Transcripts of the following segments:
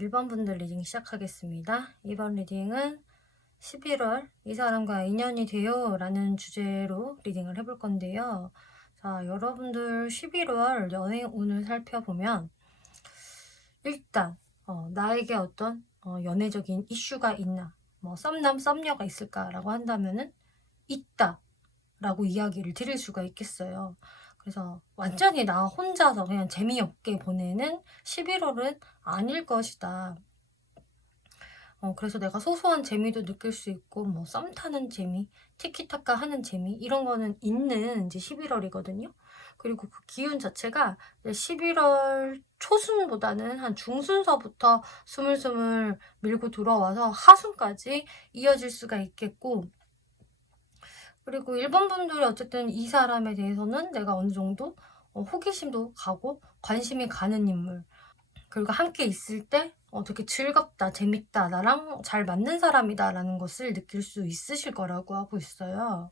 1번 분들 리딩 시작하겠습니다. 이번 리딩은 11월 이 사람과 인연이 돼요 라는 주제로 리딩을 해볼 건데요. 자, 여러분들 11월 연애 운을 살펴보면 일단 나에게 어떤 연애적인 이슈가 있나, 뭐 썸남 썸녀가 있을까라고 한다면은 있다 라고 이야기를 드릴 수가 있겠어요. 그래서 완전히 나 혼자서 그냥 재미없게 보내는 11월은 아닐 것이다. 그래서 내가 소소한 재미도 느낄 수 있고, 뭐 썸 타는 재미, 티키타카 하는 재미, 이런 거는 있는 이제 11월이거든요. 그리고 그 기운 자체가 11월 초순보다는 한 중순서부터 스물스물 밀고 들어와서 하순까지 이어질 수가 있겠고, 그리고 1번 분들이 어쨌든 이 사람에 대해서는 내가 어느 정도 호기심도 가고 관심이 가는 인물, 그리고 함께 있을 때 되게 즐겁다, 재밌다, 나랑 잘 맞는 사람이다 라는 것을 느낄 수 있으실 거라고 하고 있어요.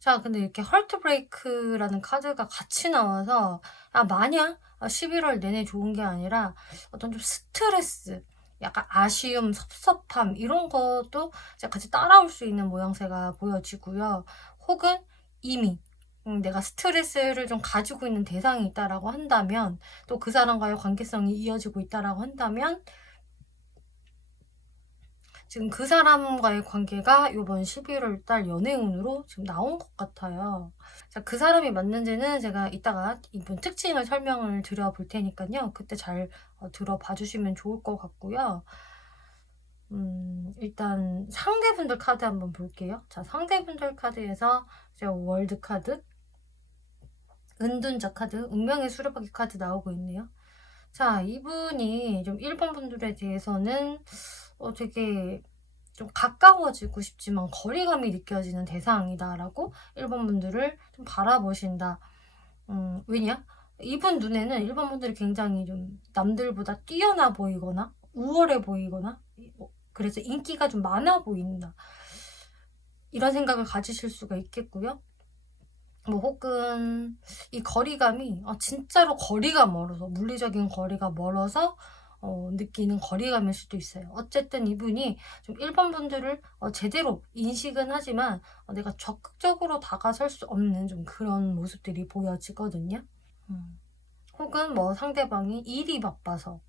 자, 근데 이렇게 헐트 브레이크라는 카드가 같이 나와서 마냥 11월 내내 좋은 게 아니라 어떤 좀 스트레스, 약간 아쉬움, 섭섭함 이런 것도 같이 따라올 수 있는 모양새가 보여지고요. 혹은 이미 내가 스트레스를 좀 가지고 있는 대상이 있다라고 한다면, 또 그 사람과의 관계성이 이어지고 있다라고 한다면 지금 그 사람과의 관계가 이번 11월 달 연애운으로 지금 나온 것 같아요. 자, 그 사람이 맞는지는 제가 이따가 이분 특징을 설명을 드려볼 테니까요. 그때 잘 들어봐 주시면 좋을 것 같고요. 일단 상대분들 카드 한번 볼게요. 자, 상대분들 카드에서 이제 월드 카드, 은둔자 카드, 운명의 수레바퀴 카드 나오고 있네요. 자, 이분이 좀 1번 분들에 대해서는 되게 좀 가까워지고 싶지만 거리감이 느껴지는 대상이다라고 1번 분들을 좀 바라보신다. 왜냐? 이분 눈에는 1번 분들이 굉장히 좀 남들보다 뛰어나 보이거나 우월해 보이거나 그래서 인기가 좀 많아 보인다. 이런 생각을 가지실 수가 있겠고요. 뭐 혹은 이 거리감이 진짜로 거리가 멀어서, 물리적인 거리가 멀어서 느끼는 거리감일 수도 있어요. 어쨌든 이분이 좀 1번 분들을 제대로 인식은 하지만 내가 적극적으로 다가설 수 없는 좀 그런 모습들이 보여지거든요. 혹은 뭐 상대방이 일이 바빠서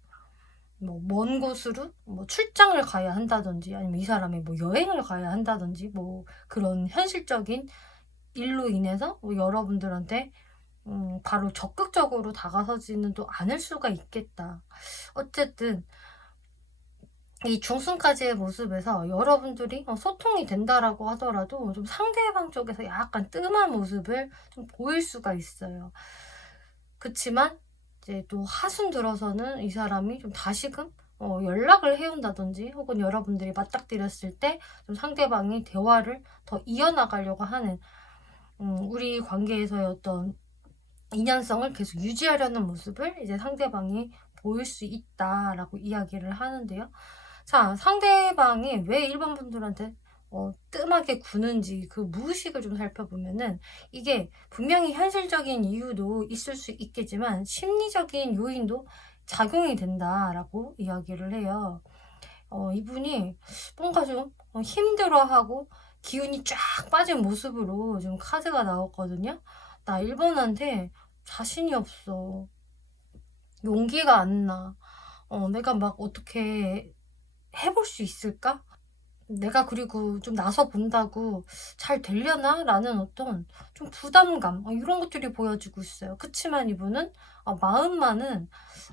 뭐 먼 곳으로 뭐 출장을 가야 한다든지, 아니면 이 사람이 뭐 여행을 가야 한다든지, 뭐 그런 현실적인 일로 인해서 뭐 여러분들한테 바로 적극적으로 다가서지는 또 않을 수가 있겠다. 어쨌든 이 중순까지의 모습에서 여러분들이 소통이 된다라고 하더라도 좀 상대방 쪽에서 약간 뜸한 모습을 좀 보일 수가 있어요. 그치만 이제 또 하순 들어서는 이 사람이 좀 다시금 연락을 해온다든지, 혹은 여러분들이 맞닥뜨렸을 때 좀 상대방이 대화를 더 이어나가려고 하는, 우리 관계에서의 어떤 인연성을 계속 유지하려는 모습을 이제 상대방이 보일 수 있다라고 이야기를 하는데요. 자, 상대방이 왜 1번 분들한테 뜸하게 구는지 그 무의식을 좀 살펴보면은, 이게 분명히 현실적인 이유도 있을 수 있겠지만 심리적인 요인도 작용이 된다라고 이야기를 해요. 이분이 뭔가 좀 힘들어하고 기운이 쫙 빠진 모습으로 좀 카드가 나왔거든요. 나 1번한테 자신이 없어. 용기가 안 나. 내가 막 어떻게 해볼 수 있을까? 내가 그리고 좀 나서 본다고 잘 되려나? 라는 어떤 좀 부담감, 이런 것들이 보여지고 있어요. 그치만 이분은 마음만은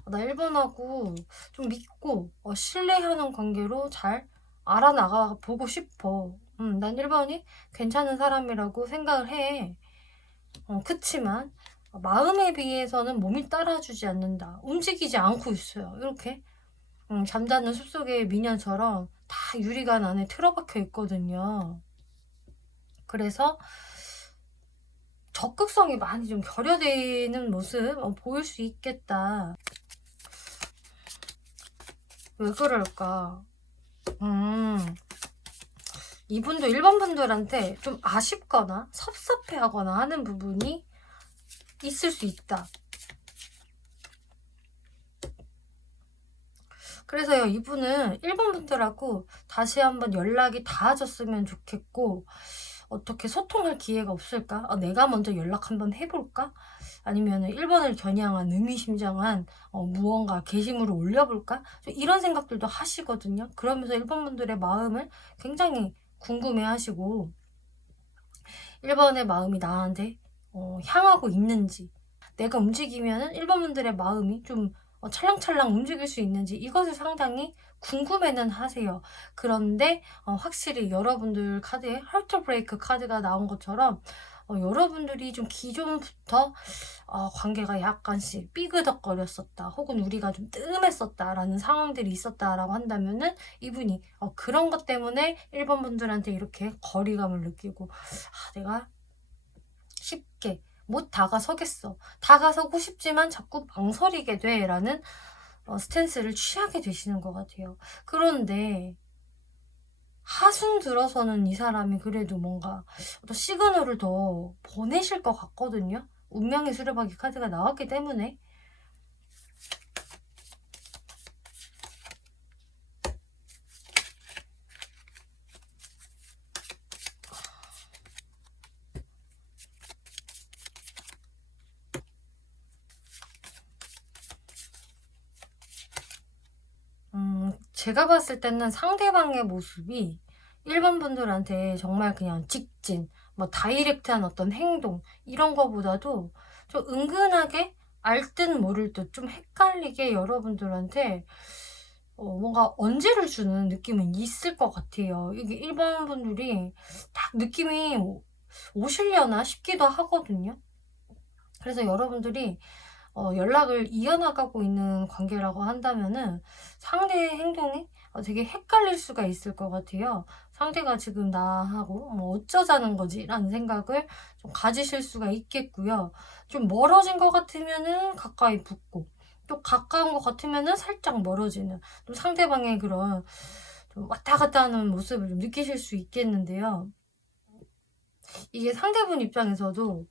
나 1번하고 좀 믿고 신뢰하는 관계로 잘 알아나가 보고 싶어. 난 1번이 괜찮은 사람이라고 생각을 해. 그치만 마음에 비해서는 몸이 따라주지 않는다. 움직이지 않고 있어요. 이렇게 잠자는 숲속의 미녀처럼 다 유리관 안에 틀어박혀 있거든요. 그래서 적극성이 많이 좀 결여되는 모습 보일 수 있겠다. 왜 그럴까? 이분도 1번 분들한테 좀 아쉽거나 섭섭해하거나 하는 부분이 있을 수 있다. 그래서요, 이분은 1번 분들하고 다시 한번 연락이 닿아졌으면 좋겠고, 어떻게 소통할 기회가 없을까? 내가 먼저 연락 한번 해볼까? 아니면 1번을 겨냥한 의미심장한 무언가 게시물을 올려볼까? 좀 이런 생각들도 하시거든요. 그러면서 1번 분들의 마음을 굉장히 궁금해 하시고, 1번의 마음이 나한테 향하고 있는지, 내가 움직이면은 1번 분들의 마음이 좀 찰랑찰랑 움직일 수 있는지 이것을 상당히 궁금해는 하세요. 그런데 확실히 여러분들 카드에 하트 브레이크 카드가 나온 것처럼 여러분들이 좀 기존부터 관계가 약간씩 삐그덕거렸었다, 혹은 우리가 좀 뜸했었다라는 상황들이 있었다라고 한다면은 이분이 그런 것 때문에 1번 분들한테 이렇게 거리감을 느끼고, 내가 쉽게 못 다가서겠어. 다가서고 싶지만 자꾸 망설이게 돼. 라는 스탠스를 취하게 되시는 것 같아요. 그런데 하순 들어서는 이 사람이 그래도 뭔가 어떤 시그널을 더 보내실 것 같거든요. 운명의 수레바퀴 카드가 나왔기 때문에. 제가 봤을 때는 상대방의 모습이 1번 분들한테 정말 그냥 직진, 뭐 다이렉트한 어떤 행동 이런 거보다도 좀 은근하게 알 듯 모를 듯 좀 헷갈리게 여러분들한테 뭔가 언제를 주는 느낌은 있을 것 같아요. 이게 1번 분들이 딱 느낌이 오시려나 싶기도 하거든요. 그래서 여러분들이 연락을 이어나가고 있는 관계라고 한다면은 상대의 행동이 되게 헷갈릴 수가 있을 것 같아요. 상대가 지금 나하고 뭐 어쩌자는 거지? 라는 생각을 좀 가지실 수가 있겠고요. 좀 멀어진 것 같으면은 가까이 붙고, 또 가까운 것 같으면은 살짝 멀어지는, 또 상대방의 그런 좀 왔다 갔다 하는 모습을 좀 느끼실 수 있겠는데요. 이게 상대분 입장에서도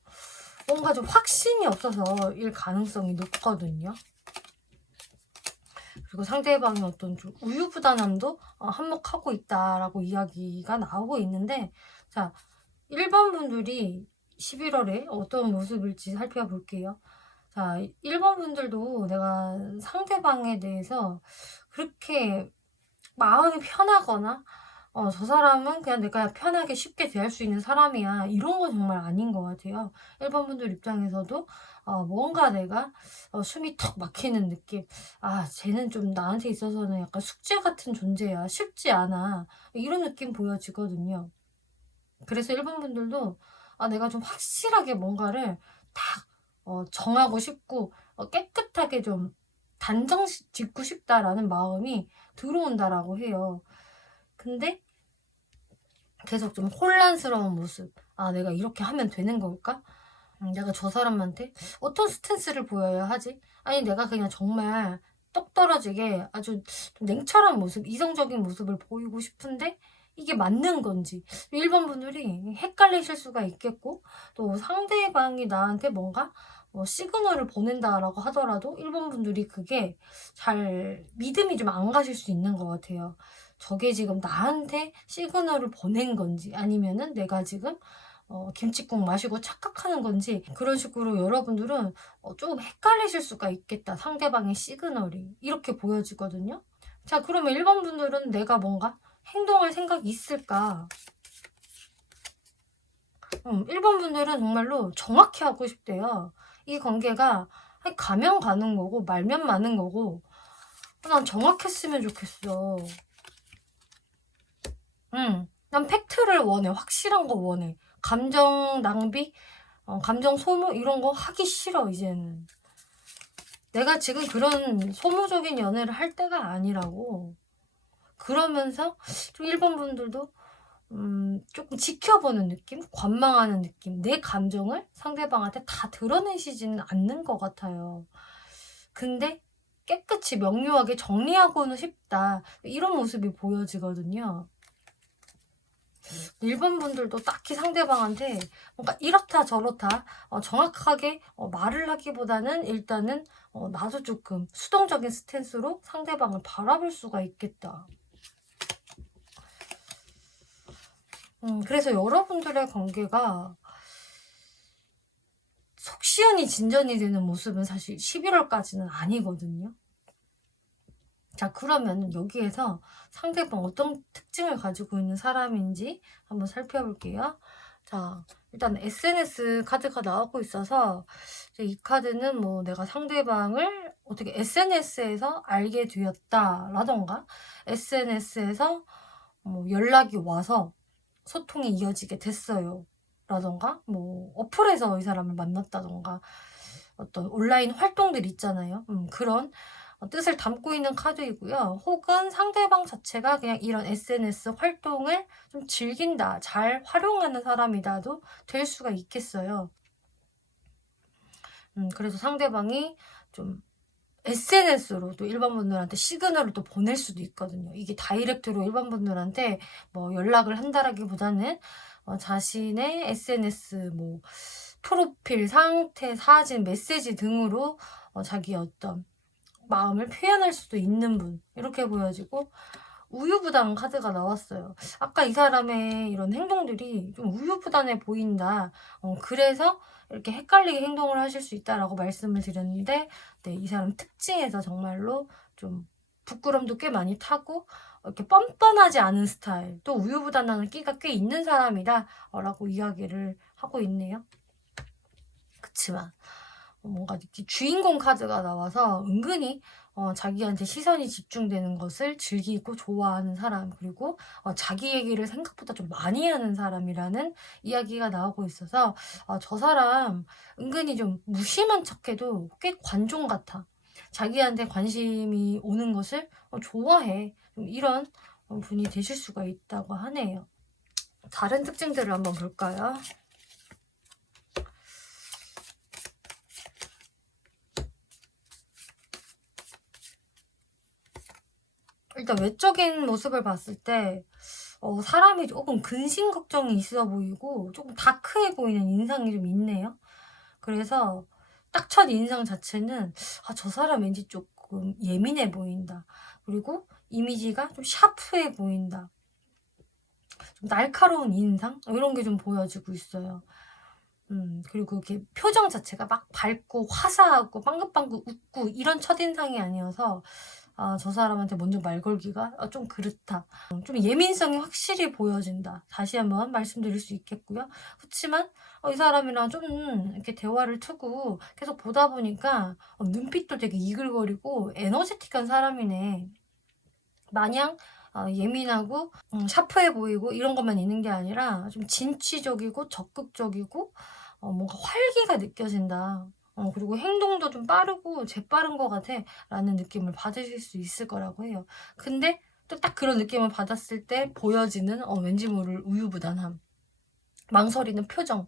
뭔가 좀 확신이 없어서 일 가능성이 높거든요. 그리고 상대방의 어떤 좀 우유부단함도 한몫하고 있다라고 이야기가 나오고 있는데, 자, 1번 분들이 11월에 어떤 모습일지 살펴볼게요. 자, 1번 분들도 내가 상대방에 대해서 그렇게 마음이 편하거나 저 사람은 그냥 내가 편하게 쉽게 대할 수 있는 사람이야, 이런 건 정말 아닌 것 같아요. 1번 분들 입장에서도 뭔가 내가 숨이 턱 막히는 느낌, 쟤는 좀 나한테 있어서는 약간 숙제 같은 존재야, 쉽지 않아, 이런 느낌 보여지거든요. 그래서 1번 분들도 내가 좀 확실하게 뭔가를 딱 정하고 싶고 깨끗하게 좀 단정 짓고 싶다라는 마음이 들어온다라고 해요. 근데 계속 좀 혼란스러운 모습. 내가 이렇게 하면 되는 걸까? 내가 저 사람한테 어떤 스탠스를 보여야 하지? 아니, 내가 그냥 정말 똑 떨어지게 아주 좀 냉철한 모습, 이성적인 모습을 보이고 싶은데 이게 맞는 건지. 1번 분들이 헷갈리실 수가 있겠고, 또 상대방이 나한테 뭔가 시그널을 보낸다라고 하더라도 1번 분들이 그게 잘 믿음이 좀 안 가실 수 있는 것 같아요. 저게 지금 나한테 시그널을 보낸 건지, 아니면은 내가 지금 김칫국 마시고 착각하는 건지, 그런 식으로 여러분들은 좀 헷갈리실 수가 있겠다. 상대방의 시그널이 이렇게 보여지거든요. 자, 그러면 1번 분들은 내가 뭔가 행동할 생각이 있을까? 1번 분들은 정말로 정확히 하고 싶대요. 이 관계가 가면 가는 거고 말면 마는 거고, 난 정확했으면 좋겠어. 난 팩트를 원해. 확실한 거 원해. 감정 낭비, 감정 소모 이런 거 하기 싫어, 이제는. 내가 지금 그런 소모적인 연애를 할 때가 아니라고. 그러면서 좀 1번 분들도 조금 지켜보는 느낌? 관망하는 느낌? 내 감정을 상대방한테 다 드러내시지는 않는 것 같아요. 근데 깨끗이 명료하게 정리하고는 싶다, 이런 모습이 보여지거든요. 1번 분들도 딱히 상대방한테 뭔가 이렇다 저렇다 정확하게 말을 하기보다는 일단은 나도 조금 수동적인 스탠스로 상대방을 바라볼 수가 있겠다. 그래서 여러분들의 관계가 속 시원히 진전이 되는 모습은 사실 11월까지는 아니거든요. 자, 그러면 여기에서 상대방 어떤 특징을 가지고 있는 사람인지 한번 살펴볼게요. 자, 일단 SNS 카드가 나오고 있어서 이 카드는 뭐 내가 상대방을 어떻게 SNS에서 알게 되었다라던가 SNS에서 뭐 연락이 와서 소통이 이어지게 됐어요 라던가 뭐 어플에서 이 사람을 만났다던가 어떤 온라인 활동들 있잖아요. 그런 뜻을 담고 있는 카드이고요. 혹은 상대방 자체가 그냥 이런 SNS 활동을 좀 즐긴다, 잘 활용하는 사람이다도 될 수가 있겠어요. 그래서 상대방이 좀 SNS로도 일반 분들한테 시그널을 또 보낼 수도 있거든요. 이게 다이렉트로 일반 분들한테 뭐 연락을 한다라기보다는 자신의 SNS 뭐 프로필, 상태, 사진, 메시지 등으로 자기의 어떤 마음을 표현할 수도 있는 분 이렇게 보여지고 우유부단 카드가 나왔어요. 아까 이 사람의 이런 행동들이 좀 우유부단해 보인다. 그래서 이렇게 헷갈리게 행동을 하실 수 있다라고 말씀을 드렸는데 네, 이 사람 특징에서 정말로 좀 부끄럼도 꽤 많이 타고 이렇게 뻔뻔하지 않은 스타일 또 우유부단한 끼가 꽤 있는 사람이다 라고 이야기를 하고 있네요. 그치만 뭔가 이렇게 주인공 카드가 나와서 은근히 자기한테 시선이 집중되는 것을 즐기고 좋아하는 사람 그리고 자기 얘기를 생각보다 좀 많이 하는 사람이라는 이야기가 나오고 있어서 저 사람 은근히 좀 무심한 척해도 꽤 관종 같아. 자기한테 관심이 오는 것을 좋아해. 이런 분이 되실 수가 있다고 하네요. 다른 특징들을 한번 볼까요? 일단 외적인 모습을 봤을 때 사람이 조금 근심 걱정이 있어 보이고 조금 다크해 보이는 인상이 좀 있네요. 그래서 딱 첫 인상 자체는 저 사람 왠지 조금 예민해 보인다. 그리고 이미지가 좀 샤프해 보인다. 좀 날카로운 인상? 이런 게 좀 보여지고 있어요. 그리고 이렇게 표정 자체가 막 밝고 화사하고 빵긋빵긋 웃고 이런 첫인상이 아니어서 저 사람한테 먼저 말 걸기가 좀 그렇다. 좀 예민성이 확실히 보여진다. 다시 한번 말씀드릴 수 있겠고요. 그렇지만 이 사람이랑 좀 이렇게 대화를 트고 계속 보다 보니까 눈빛도 되게 이글거리고 에너제틱한 사람이네. 마냥 예민하고 샤프해 보이고 이런 것만 있는 게 아니라 좀 진취적이고 적극적이고 뭔가 활기가 느껴진다. 그리고 행동도 좀 빠르고 재빠른 것 같아 라는 느낌을 받으실 수 있을 거라고 해요. 근데 또 딱 그런 느낌을 받았을 때 보여지는 왠지 모를 우유부단함, 망설이는 표정.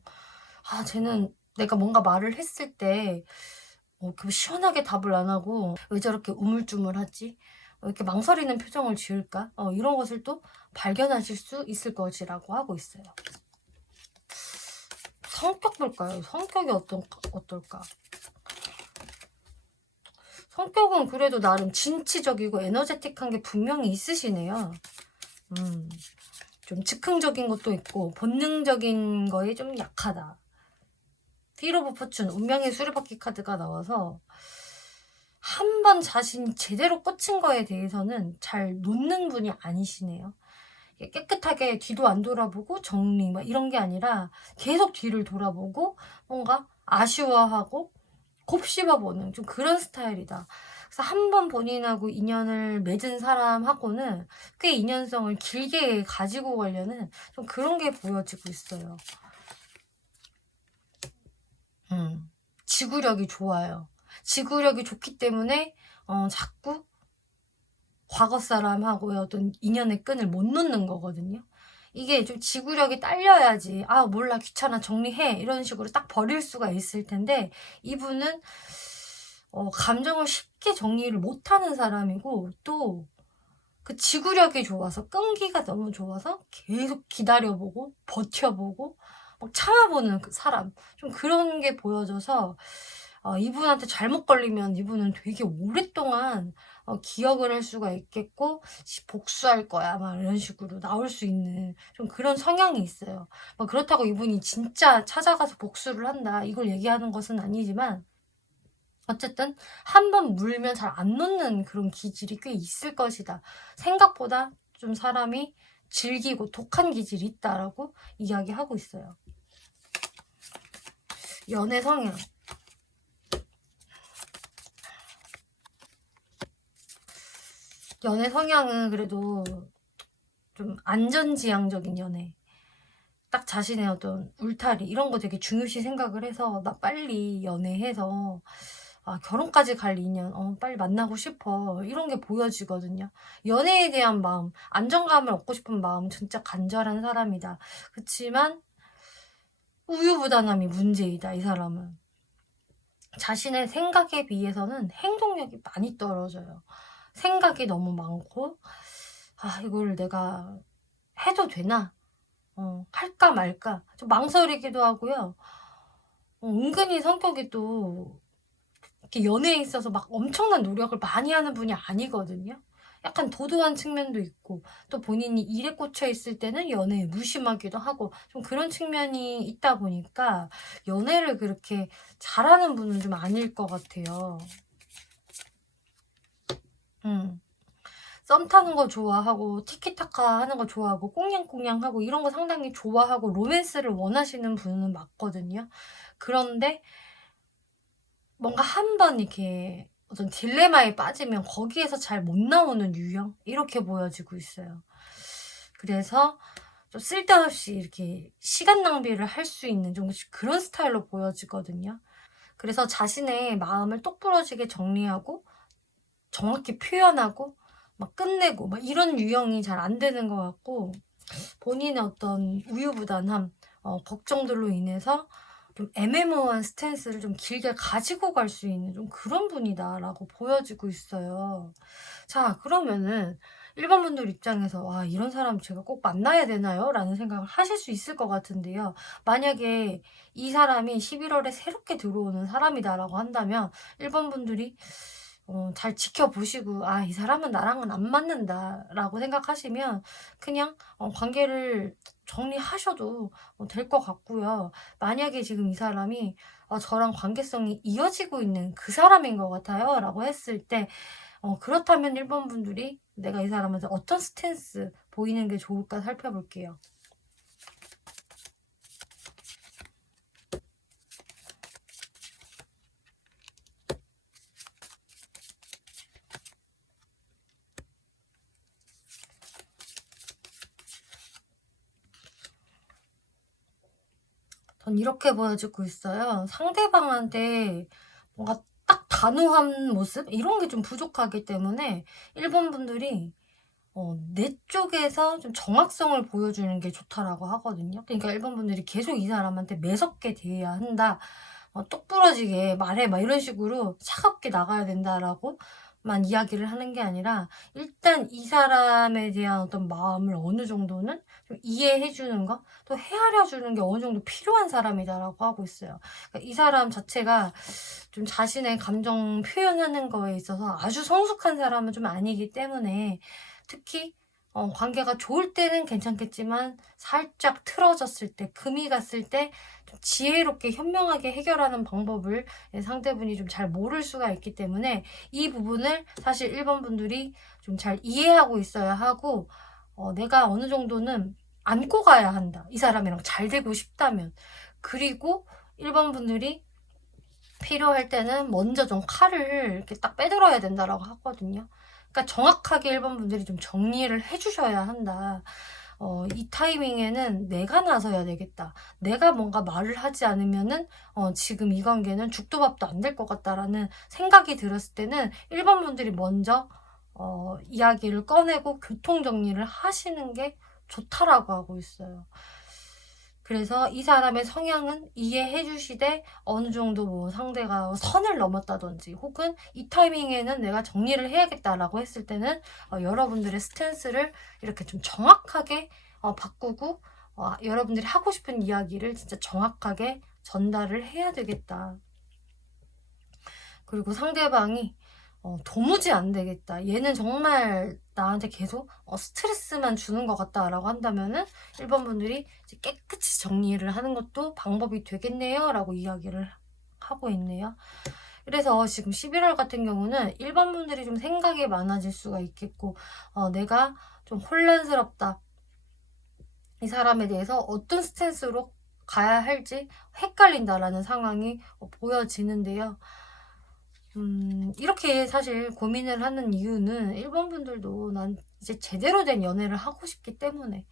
쟤는 내가 뭔가 말을 했을 때 그 시원하게 답을 안 하고 왜 저렇게 우물쭈물하지? 이렇게 망설이는 표정을 지을까? 이런 것을 또 발견하실 수 있을 것이라고 하고 있어요. 성격 볼까요? 성격이 어떨까? 성격은 그래도 나름 진취적이고 에너제틱한 게 분명히 있으시네요. 좀 즉흥적인 것도 있고 본능적인 거에 좀 약하다. 휠 오브 포춘, 운명의 수레바퀴 카드가 나와서 한 번 자신이 제대로 꽂힌 거에 대해서는 잘 놓는 분이 아니시네요. 깨끗하게 뒤도 안 돌아보고 정리 막 이런 게 아니라 계속 뒤를 돌아보고 뭔가 아쉬워하고 곱씹어보는 좀 그런 스타일이다. 그래서 한 번 본인하고 인연을 맺은 사람하고는 꽤 인연성을 길게 가지고 가려는 좀 그런 게 보여지고 있어요. 지구력이 좋아요. 지구력이 좋기 때문에 자꾸 과거 사람하고의 어떤 인연의 끈을 못 놓는 거거든요. 이게 좀 지구력이 딸려야지 몰라 귀찮아 정리해 이런 식으로 딱 버릴 수가 있을 텐데 이분은 감정을 쉽게 정리를 못하는 사람이고 또 그 지구력이 좋아서, 끈기가 너무 좋아서 계속 기다려보고 버텨보고 막 참아보는 그 사람, 좀 그런 게 보여져서 이분한테 잘못 걸리면 이분은 되게 오랫동안 기억을 할 수가 있겠고 복수할 거야 막 이런 식으로 나올 수 있는 좀 그런 성향이 있어요. 막 그렇다고 이분이 진짜 찾아가서 복수를 한다 이걸 얘기하는 것은 아니지만, 어쨌든 한 번 물면 잘 안 놓는 그런 기질이 꽤 있을 것이다. 생각보다 좀 사람이 질기고 독한 기질이 있다라고 이야기하고 있어요. 연애 성향. 연애 성향은 그래도 좀 안전지향적인 연애. 딱 자신의 어떤 울타리 이런 거 되게 중요시 생각을 해서 나 빨리 연애해서 결혼까지 갈 인연 빨리 만나고 싶어 이런 게 보여지거든요. 연애에 대한 마음, 안정감을 얻고 싶은 마음 진짜 간절한 사람이다. 그치만 우유부단함이 문제이다. 이 사람은 자신의 생각에 비해서는 행동력이 많이 떨어져요. 생각이 너무 많고 이걸 내가 해도 되나? 할까 말까 좀 망설이기도 하고요. 은근히 성격이 또 이렇게 연애에 있어서 막 엄청난 노력을 많이 하는 분이 아니거든요. 약간 도도한 측면도 있고 또 본인이 일에 꽂혀 있을 때는 연애에 무심하기도 하고 좀 그런 측면이 있다 보니까 연애를 그렇게 잘하는 분은 좀 아닐 것 같아요. 썸 타는 거 좋아하고 티키타카 하는 거 좋아하고 꽁냥꽁냥하고 이런 거 상당히 좋아하고 로맨스를 원하시는 분은 맞거든요. 그런데 뭔가 한 번 이렇게 어떤 딜레마에 빠지면 거기에서 잘 못 나오는 유형? 이렇게 보여지고 있어요. 그래서 좀 쓸데없이 이렇게 시간 낭비를 할 수 있는 좀 그런 스타일로 보여지거든요. 그래서 자신의 마음을 똑부러지게 정리하고 정확히 표현하고 막 끝내고 막 이런 유형이 잘 안 되는 것 같고, 본인의 어떤 우유부단함, 걱정들로 인해서 좀 애매모호한 스탠스를 좀 길게 가지고 갈 수 있는 좀 그런 분이다라고 보여지고 있어요. 자, 그러면은 일반 분들 입장에서 이런 사람 제가 꼭 만나야 되나요? 라는 생각을 하실 수 있을 것 같은데요. 만약에 이 사람이 11월에 새롭게 들어오는 사람이다라고 한다면 일반 분들이 잘 지켜보시고 이 사람은 나랑은 안 맞는다라고 생각하시면 그냥 관계를 정리하셔도 될 것 같고요. 만약에 지금 이 사람이 저랑 관계성이 이어지고 있는 그 사람인 것 같아요 라고 했을 때 그렇다면 1번 분들이 내가 이 사람한테 어떤 스탠스 보이는 게 좋을까 살펴볼게요. 전 이렇게 보여지고 있어요. 상대방한테 뭔가 딱 단호한 모습? 이런 게 좀 부족하기 때문에 1번 분들이 내 쪽에서 좀 정확성을 보여주는 게 좋다라고 하거든요. 그러니까 1번 분들이 계속 이 사람한테 매섭게 대해야 한다. 똑부러지게 말해 막 이런 식으로 차갑게 나가야 된다라고만 이야기를 하는 게 아니라 일단 이 사람에 대한 어떤 마음을 어느 정도는 좀 이해해 주는 거, 또 헤아려 주는 게 어느 정도 필요한 사람이다라고 하고 있어요. 그러니까 이 사람 자체가 좀 자신의 감정 표현하는 거에 있어서 아주 성숙한 사람은 좀 아니기 때문에, 특히 관계가 좋을 때는 괜찮겠지만 살짝 틀어졌을 때, 금이 갔을 때 좀 지혜롭게 현명하게 해결하는 방법을 상대분이 좀 잘 모를 수가 있기 때문에 이 부분을 사실 1번 분들이 좀 잘 이해하고 있어야 하고, 내가 어느 정도는 안고 가야 한다. 이 사람이랑 잘 되고 싶다면. 그리고 1번 분들이 필요할 때는 먼저 좀 칼을 이렇게 딱 빼들어야 된다라고 하거든요. 그러니까 정확하게 1번 분들이 좀 정리를 해주셔야 한다. 이 타이밍에는 내가 나서야 되겠다. 내가 뭔가 말을 하지 않으면은 지금 이 관계는 죽도 밥도 안 될 것 같다라는 생각이 들었을 때는 1번 분들이 먼저 이야기를 꺼내고 교통 정리를 하시는 게 좋다라고 하고 있어요. 그래서 이 사람의 성향은 이해해 주시되 어느 정도 뭐 상대가 선을 넘었다든지 혹은 이 타이밍에는 내가 정리를 해야겠다라고 했을 때는 여러분들의 스탠스를 이렇게 좀 정확하게 바꾸고 여러분들이 하고 싶은 이야기를 진짜 정확하게 전달을 해야 되겠다. 그리고 상대방이 도무지 안 되겠다. 얘는 정말 나한테 계속 스트레스만 주는 것 같다라고 한다면은 1번 분들이 이제 깨끗이 정리를 하는 것도 방법이 되겠네요. 라고 이야기를 하고 있네요. 그래서 지금 11월 같은 경우는 1번 분들이 좀 생각이 많아질 수가 있겠고, 내가 좀 혼란스럽다. 이 사람에 대해서 어떤 스탠스로 가야 할지 헷갈린다라는 상황이 보여지는데요. 이렇게 사실 고민을 하는 이유는 1번 분들도 난 이제 제대로 된 연애를 하고 싶기 때문에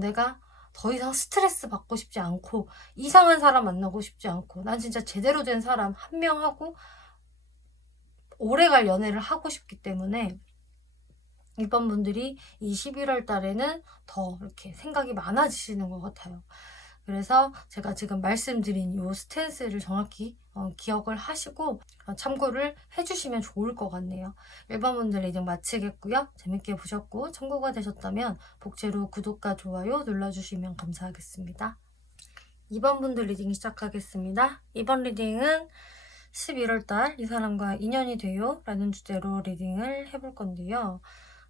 내가 더 이상 스트레스 받고 싶지 않고 이상한 사람 만나고 싶지 않고 난 진짜 제대로 된 사람 한 명하고 오래갈 연애를 하고 싶기 때문에 1번 분들이 이 11월 달에는 더 이렇게 생각이 많아지시는 것 같아요. 그래서 제가 지금 말씀드린 이 스탠스를 정확히 기억을 하시고 참고를 해주시면 좋을 것 같네요. 1번 분들 리딩 마치겠고요. 재밌게 보셨고 참고가 되셨다면 복제로 구독과 좋아요 눌러주시면 감사하겠습니다. 2번 분들 리딩 시작하겠습니다. 이번 리딩은 11월달 이 사람과 인연이 돼요 라는 주제로 리딩을 해볼 건데요.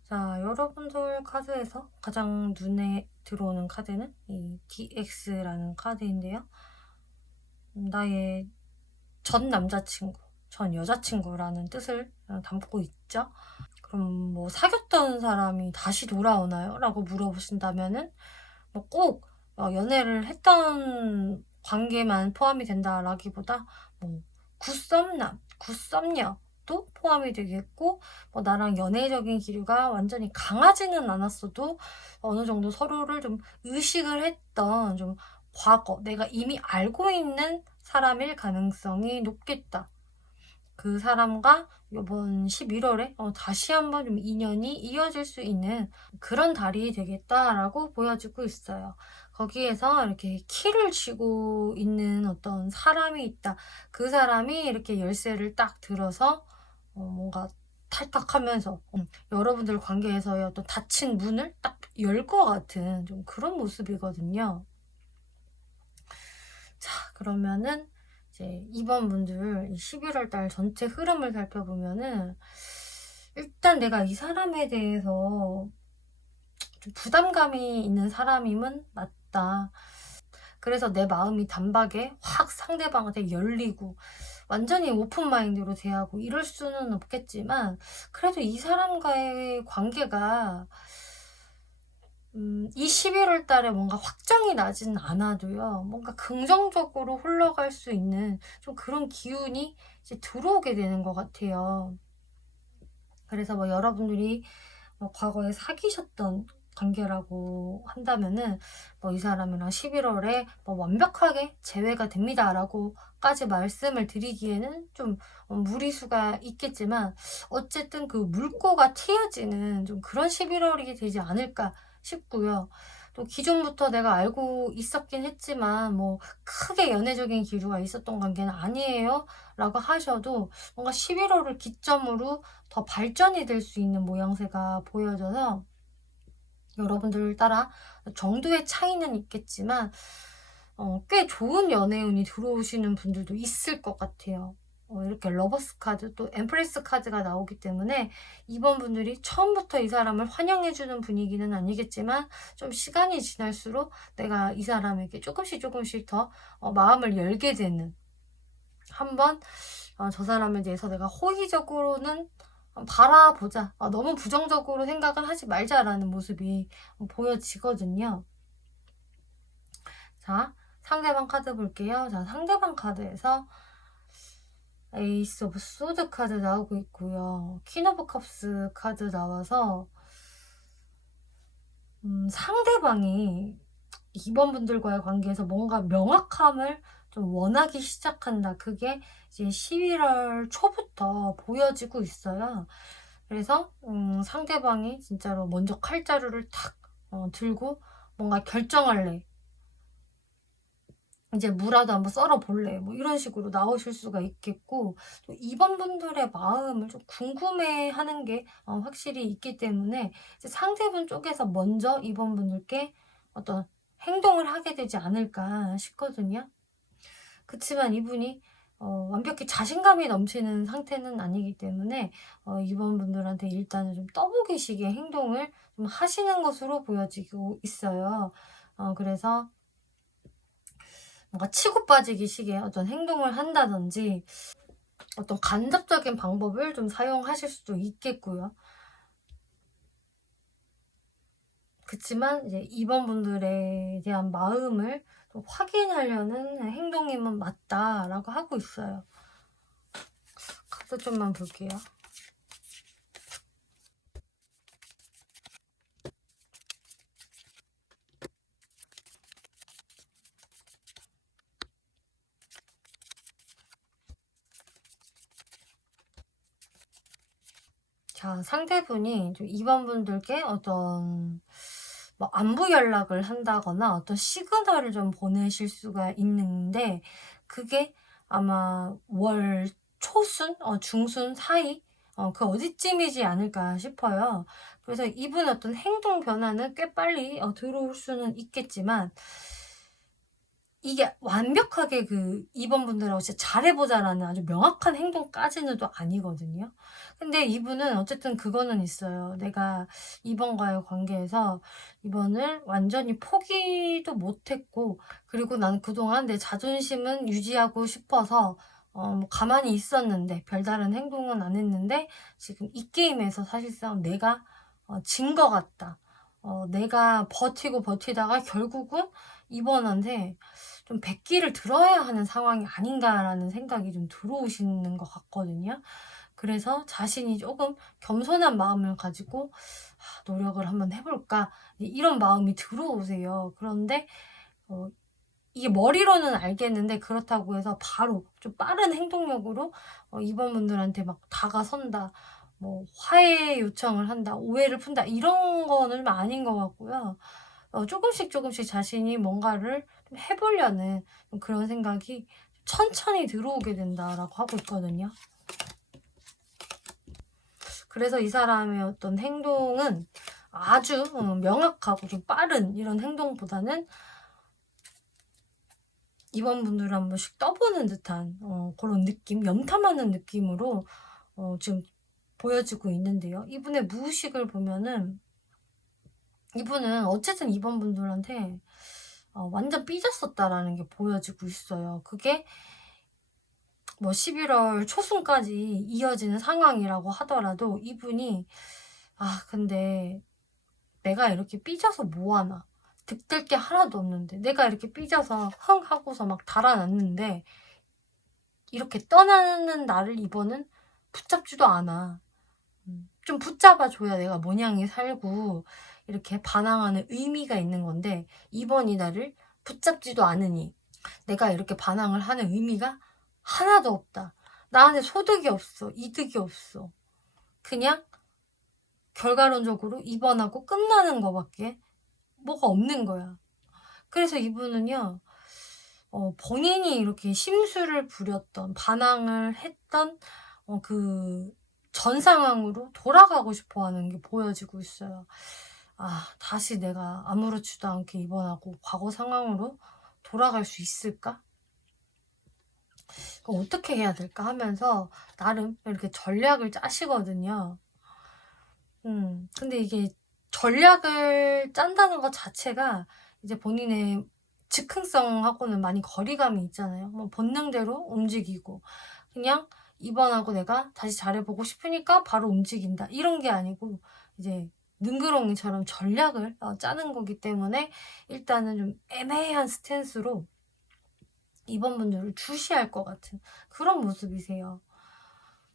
자, 여러분들 카드에서 가장 눈에 들어오는 카드는 이 DX라는 카드인데요. 나의 전 남자친구, 전 여자친구라는 뜻을 담고 있죠. 그럼 뭐 사귀었던 사람이 다시 돌아오나요? 라고 물어보신다면은 뭐 꼭 연애를 했던 관계만 포함이 된다라기보다 뭐 굿썸남, 굿썸녀도 포함이 되겠고 뭐 나랑 연애적인 기류가 완전히 강하지는 않았어도 어느 정도 서로를 좀 의식을 했던 좀 과거 내가 이미 알고 있는 사람일 가능성이 높겠다. 그 사람과 이번 11월에 다시 한번 좀 인연이 이어질 수 있는 그런 달이 되겠다라고 보여지고 있어요. 거기에서 이렇게 키를 쥐고 있는 어떤 사람이 있다. 그 사람이 이렇게 열쇠를 딱 들어서 뭔가 탈딱하면서 여러분들 관계에서의 어떤 닫힌 문을 딱 열 것 같은 좀 그런 모습이거든요. 자, 그러면은 이제 2번 분들 11월 달 전체 흐름을 살펴보면은 일단 내가 이 사람에 대해서 좀 부담감이 있는 사람임은 맞다. 그래서 내 마음이 단박에 확 상대방한테 열리고 완전히 오픈 마인드로 대하고 이럴 수는 없겠지만 그래도 이 사람과의 관계가 이 11월 달에 뭔가 확정이 나진 않아도요, 뭔가 긍정적으로 흘러갈 수 있는 좀 그런 기운이 이제 들어오게 되는 것 같아요. 그래서 뭐 여러분들이 과거에 사귀셨던 관계라고 한다면은 뭐 이 사람이랑 11월에 뭐 완벽하게 재회가 됩니다라고까지 말씀을 드리기에는 좀 무리수가 있겠지만 어쨌든 그 물꼬가 트여지는 좀 그런 11월이 되지 않을까 싶고요. 또 기존부터 내가 알고 있었긴 했지만 뭐 크게 연애적인 기류가 있었던 관계는 아니에요 라고 하셔도 뭔가 11월을 기점으로 더 발전이 될 수 있는 모양새가 보여져서 여러분들 따라 정도의 차이는 있겠지만 꽤 좋은 연애운이 들어오시는 분들도 있을 것 같아요. 이렇게 러버스 카드 또 엠프레스 카드가 나오기 때문에 2번 분들이 처음부터 이 사람을 환영해주는 분위기는 아니겠지만 좀 시간이 지날수록 내가 이 사람에게 조금씩 더 마음을 열게 되는 한번 저 사람에 대해서 내가 호의적으로는 바라보자. 너무 부정적으로 생각은 하지 말자라는 모습이 보여지거든요. 자, 상대방 카드 볼게요. 자, 상대방 카드에서 에이스 오브 소드 카드 나오고 있고요. 퀸 오브 컵스 카드 나와서 상대방이 2번 분들과의 관계에서 뭔가 명확함을 좀 원하기 시작한다. 그게 이제 11월 초부터 보여지고 있어요. 그래서 상대방이 진짜로 먼저 칼자루를 탁 들고 뭔가 결정할래. 이제 무라도 한번 썰어 볼래. 뭐 이런 식으로 나오실 수가 있겠고, 또 2번 분들의 마음을 좀 궁금해하는 게 확실히 있기 때문에 이제 상대분 쪽에서 먼저 2번 분들께 어떤 행동을 하게 되지 않을까 싶거든요. 그치만 이분이 완벽히 자신감이 넘치는 상태는 아니기 때문에 2번 분들한테 일단은 좀 떠보기식의 행동을 좀 하시는 것으로 보여지고 있어요. 그래서 뭔가 치고 빠지기 식의 어떤 행동을 한다든지 어떤 간접적인 방법을 좀 사용하실 수도 있겠고요. 그치만 이제 2번 분들에 대한 마음을 좀 확인하려는 행동이면 맞다라고 하고 있어요. 카드 좀만 볼게요. 자, 상대분이 좀 2번 분들께 어떤 뭐 안부 연락을 한다거나 어떤 시그널을 좀 보내실 수가 있는데, 그게 아마 월 초순, 중순 사이, 그 어디쯤이지 않을까 싶어요. 그래서 이분의 어떤 행동 변화는 꽤 빨리 들어올 수는 있겠지만, 이게 완벽하게 그 2번 분들하고 진짜 잘해보자라는 아주 명확한 행동까지는 또 아니거든요. 근데 이분은 어쨌든 그거는 있어요. 내가 2번과의 관계에서 2번을 완전히 포기도 못했고, 그리고 난 그동안 내 자존심은 유지하고 싶어서 뭐 가만히 있었는데 별다른 행동은 안 했는데, 지금 이 게임에서 사실상 내가 진 것 같다. 내가 버티고 버티다가 결국은 2번한테 좀 백기를 들어야 하는 상황이 아닌가라는 생각이 좀 들어오시는 것 같거든요. 그래서 자신이 조금 겸손한 마음을 가지고 노력을 한번 해볼까, 이런 마음이 들어오세요. 그런데 이게 머리로는 알겠는데, 그렇다고 해서 바로 좀 빠른 행동력으로 2번 분들한테 막 다가선다, 뭐 화해 요청을 한다, 오해를 푼다, 이런 거는 아닌 것 같고요. 조금씩 조금씩 자신이 뭔가를 좀 해보려는 그런 생각이 천천히 들어오게 된다라고 하고 있거든요. 그래서 이 사람의 어떤 행동은 아주 명확하고 좀 빠른 이런 행동보다는 2번 분들을 한 번씩 떠보는 듯한 그런 느낌, 염탐하는 느낌으로 지금 보여지고 있는데요. 이분의 무의식을 보면은, 이분은 어쨌든 2번 분들한테 완전 삐졌었다라는 게 보여지고 있어요. 그게 뭐 11월 초순까지 이어지는 상황이라고 하더라도 이분이 근데 내가 이렇게 삐져서 뭐하나, 득될 게 하나도 없는데, 내가 이렇게 삐져서 흥 하고서 막 달아났는데 이렇게 떠나는 나를 이번은 붙잡지도 않아. 좀 붙잡아줘야 내가 모양이 살고 이렇게 반항하는 의미가 있는 건데, 이번이 나를 붙잡지도 않으니 내가 이렇게 반항을 하는 의미가 하나도 없다. 나한테 소득이 없어. 이득이 없어. 그냥 결과론적으로 입원하고 끝나는 거밖에 뭐가 없는 거야. 그래서 이분은요, 본인이 이렇게 심술을 부렸던, 반항을 했던 그 전 상황으로 돌아가고 싶어 하는 게 보여지고 있어요. 다시 내가 아무렇지도 않게 입원하고 과거 상황으로 돌아갈 수 있을까? 그럼 어떻게 해야 될까 하면서 나름 이렇게 전략을 짜시거든요. 근데 이게 전략을 짠다는 것 자체가 이제 본인의 즉흥성하고는 많이 거리감이 있잖아요. 뭐 본능대로 움직이고, 그냥 이번하고 내가 다시 잘해보고 싶으니까 바로 움직인다, 이런 게 아니고 이제 능그렁이처럼 전략을 짜는 거기 때문에 일단은 좀 애매한 스탠스로 2번 분들을 주시할 것 같은 그런 모습이세요.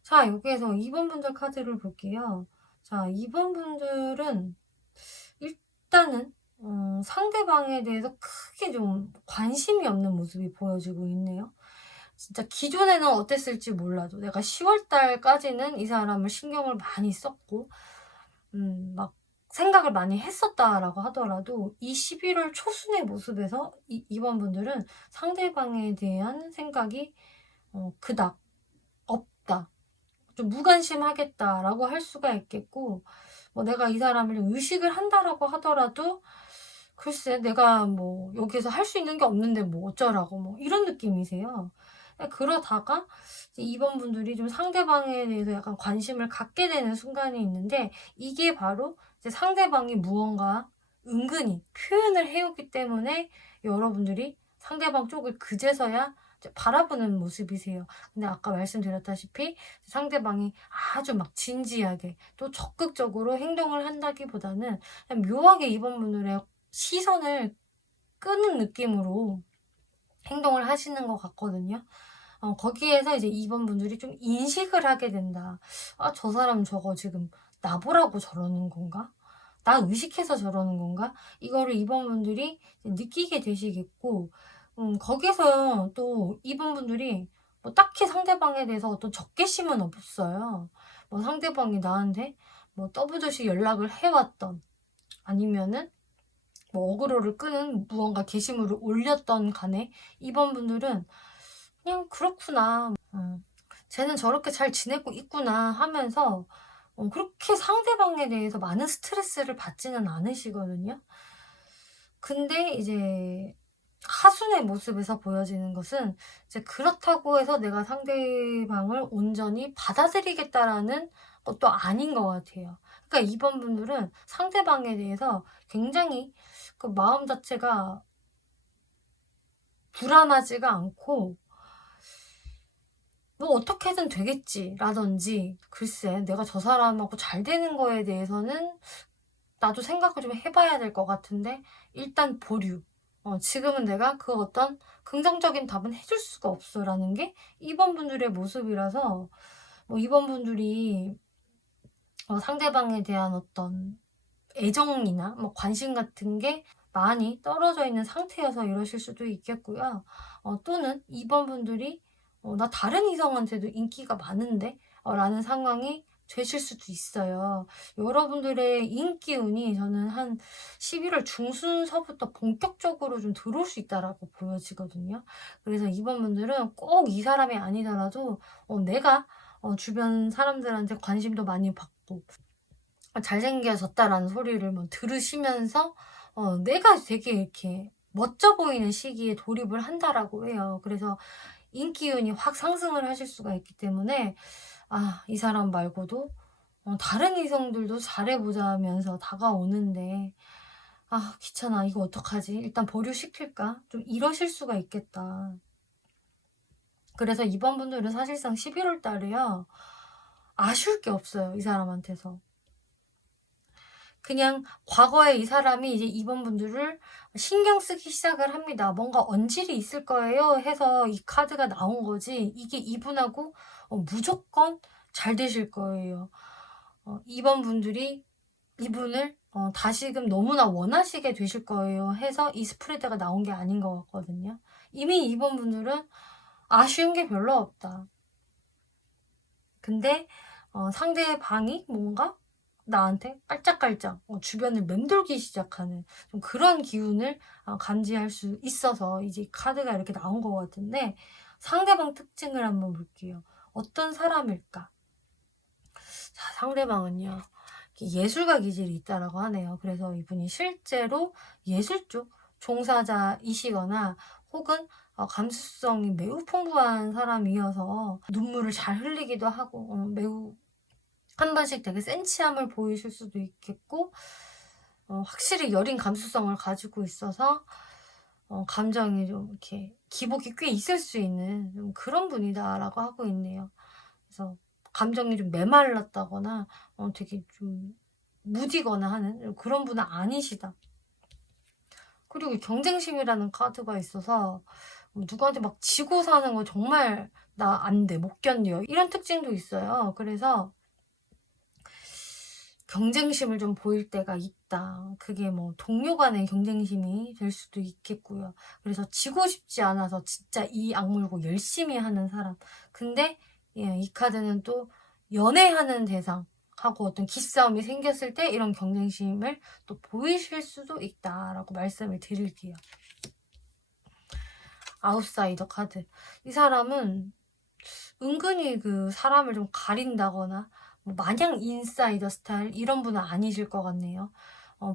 자, 여기에서 2번 분들 카드를 볼게요. 자, 2번 분들은 일단은 상대방에 대해서 크게 좀 관심이 없는 모습이 보여지고 있네요. 진짜 기존에는 어땠을지 몰라도 내가 10월 달까지는 이 사람을 신경을 많이 썼고, 막 생각을 많이 했었다라고 하더라도 이 11월 초순의 모습에서 이번 분들은 상대방에 대한 생각이 그닥 없다. 좀 무관심하겠다라고 할 수가 있겠고, 뭐 내가 이 사람을 좀 의식을 한다라고 하더라도 글쎄 내가 뭐 여기서 할 수 있는 게 없는데 뭐 어쩌라고 뭐 이런 느낌이세요. 그러다가 이제 이번 분들이 좀 상대방에 대해서 약간 관심을 갖게 되는 순간이 있는데, 이게 바로 이제 상대방이 무언가 은근히 표현을 해오기 때문에 여러분들이 상대방 쪽을 그제서야 이제 바라보는 모습이세요. 근데 아까 말씀드렸다시피 상대방이 아주 막 진지하게 또 적극적으로 행동을 한다기보다는 그냥 묘하게 이번 분들의 시선을 끄는 느낌으로 행동을 하시는 것 같거든요. 거기에서 이제 이번 분들이 좀 인식을 하게 된다. 아, 저 사람 저거 지금 나보라고 저러는 건가? 나 의식해서 저러는 건가? 이거를 이번 분들이 느끼게 되시겠고, 거기서 또 이번 분들이 뭐 딱히 상대방에 대해서 어떤 적개심은 없어요. 뭐 상대방이 나한테 뭐 떠부듯이 연락을 해왔던, 아니면은 뭐 어그로를 끄는 무언가 게시물을 올렸던 간에 이번 분들은 그냥 그렇구나. 쟤는 저렇게 잘 지내고 있구나 하면서 그렇게 상대방에 대해서 많은 스트레스를 받지는 않으시거든요. 근데 이제 하순의 모습에서 보여지는 것은 이제 그렇다고 해서 내가 상대방을 온전히 받아들이겠다라는 것도 아닌 것 같아요. 그러니까 이번 분들은 상대방에 대해서 굉장히 그 마음 자체가 불안하지가 않고 뭐 어떻게든 되겠지라든지, 글쎄 내가 저 사람하고 잘 되는 거에 대해서는 나도 생각을 좀 해봐야 될 것 같은데 일단 보류. 지금은 내가 그 어떤 긍정적인 답은 해줄 수가 없어라는 게 이번 분들의 모습이라서, 뭐 이번 분들이 상대방에 대한 어떤 애정이나 뭐 관심 같은 게 많이 떨어져 있는 상태여서 이러실 수도 있겠고요. 또는 이번 분들이 나 다른 이성한테도 인기가 많은데? 라는 상황이 되실 수도 있어요. 여러분들의 인기운이 저는 한 11월 중순서부터 본격적으로 좀 들어올 수 있다라고 보여지거든요. 그래서 이번 분들은 꼭 이 사람이 아니더라도 내가 주변 사람들한테 관심도 많이 받고 잘생겨졌다라는 소리를 뭐 들으시면서 내가 되게 이렇게 멋져 보이는 시기에 돌입을 한다라고 해요. 그래서 인기운이 확 상승을 하실 수가 있기 때문에 이 사람 말고도 다른 이성들도 잘해보자면서 다가오는데 귀찮아, 이거 어떡하지? 일단 보류시킬까? 좀 이러실 수가 있겠다. 그래서 이번 분들은 사실상 11월 달에요, 아쉬울 게 없어요. 이 사람한테서. 그냥 과거에 이 사람이 이제 이번 분들을 신경 쓰기 시작을 합니다. 뭔가 언질이 있을 거예요 해서 이 카드가 나온 거지, 이게 이분하고 무조건 잘 되실 거예요. 이번 분들이 이분을 다시금 너무나 원하시게 되실 거예요 해서 이 스프레드가 나온 게 아닌 것 같거든요. 이미 이번 분들은 아쉬운 게 별로 없다. 근데 상대방이 뭔가 나한테 깔짝깔짝 주변을 맴돌기 시작하는 좀 그런 기운을 감지할 수 있어서 이제 카드가 이렇게 나온 것 같은데, 상대방 특징을 한번 볼게요. 어떤 사람일까? 자, 상대방은요, 예술가 기질이 있다라고 하네요. 그래서 이분이 실제로 예술 쪽 종사자이시거나 혹은 감수성이 매우 풍부한 사람이어서 눈물을 잘 흘리기도 하고 매우 한 번씩 되게 센치함을 보이실 수도 있겠고, 확실히 여린 감수성을 가지고 있어서 감정이 좀 이렇게 기복이 꽤 있을 수 있는 좀 그런 분이다라고 하고 있네요. 그래서 감정이 좀 메말랐다거나 되게 좀 무디거나 하는 그런 분은 아니시다. 그리고 경쟁심이라는 카드가 있어서 누구한테 막 지고 사는 거 정말 나 안 돼, 못 견뎌, 이런 특징도 있어요. 그래서 경쟁심을 좀 보일 때가 있다. 그게 뭐 동료 간의 경쟁심이 될 수도 있겠고요. 그래서 지고 싶지 않아서 진짜 이 악물고 열심히 하는 사람. 근데 이 카드는 또 연애하는 대상, 하고 어떤 기싸움이 생겼을 때 이런 경쟁심을 또 보이실 수도 있다라고 말씀을 드릴게요. 아웃사이더 카드. 이 사람은 은근히 그 사람을 좀 가린다거나 뭐 마냥 인사이더 스타일 이런 분은 아니실 것 같네요.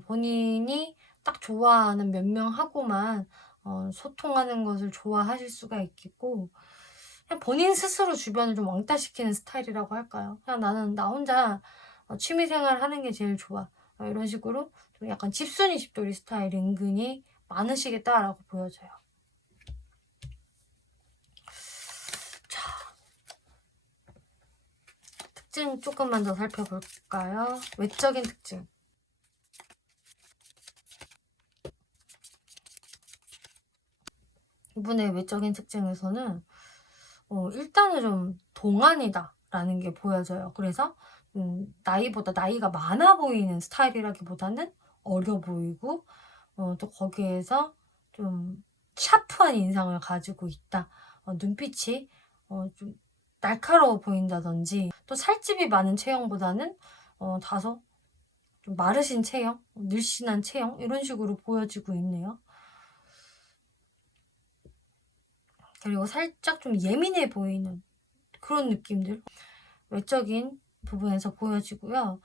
본인이 딱 좋아하는 몇 명하고만 소통하는 것을 좋아하실 수가 있겠고, 그냥 본인 스스로 주변을 좀 왕따시키는 스타일이라고 할까요? 그냥 나는 나 혼자 취미생활 하는 게 제일 좋아. 이런 식으로 좀 약간 집순이 집돌이 스타일이 은근히 많으시겠다라고 보여져요. 자, 특징 조금만 더 살펴볼까요? 외적인 특징. 이분의 외적인 특징에서는 일단은 좀 동안이다 라는 게 보여져요. 그래서 나이가 많아 보이는 스타일이라기보다는 어려 보이고 또 거기에서 좀 샤프한 인상을 가지고 있다. 눈빛이 좀 날카로워 보인다든지, 또 살집이 많은 체형보다는 다소 좀 마르신 체형, 늘씬한 체형 이런 식으로 보여지고 있네요. 그리고 살짝 좀 예민해 보이는 그런 느낌들 외적인 부분에서 보여지고요.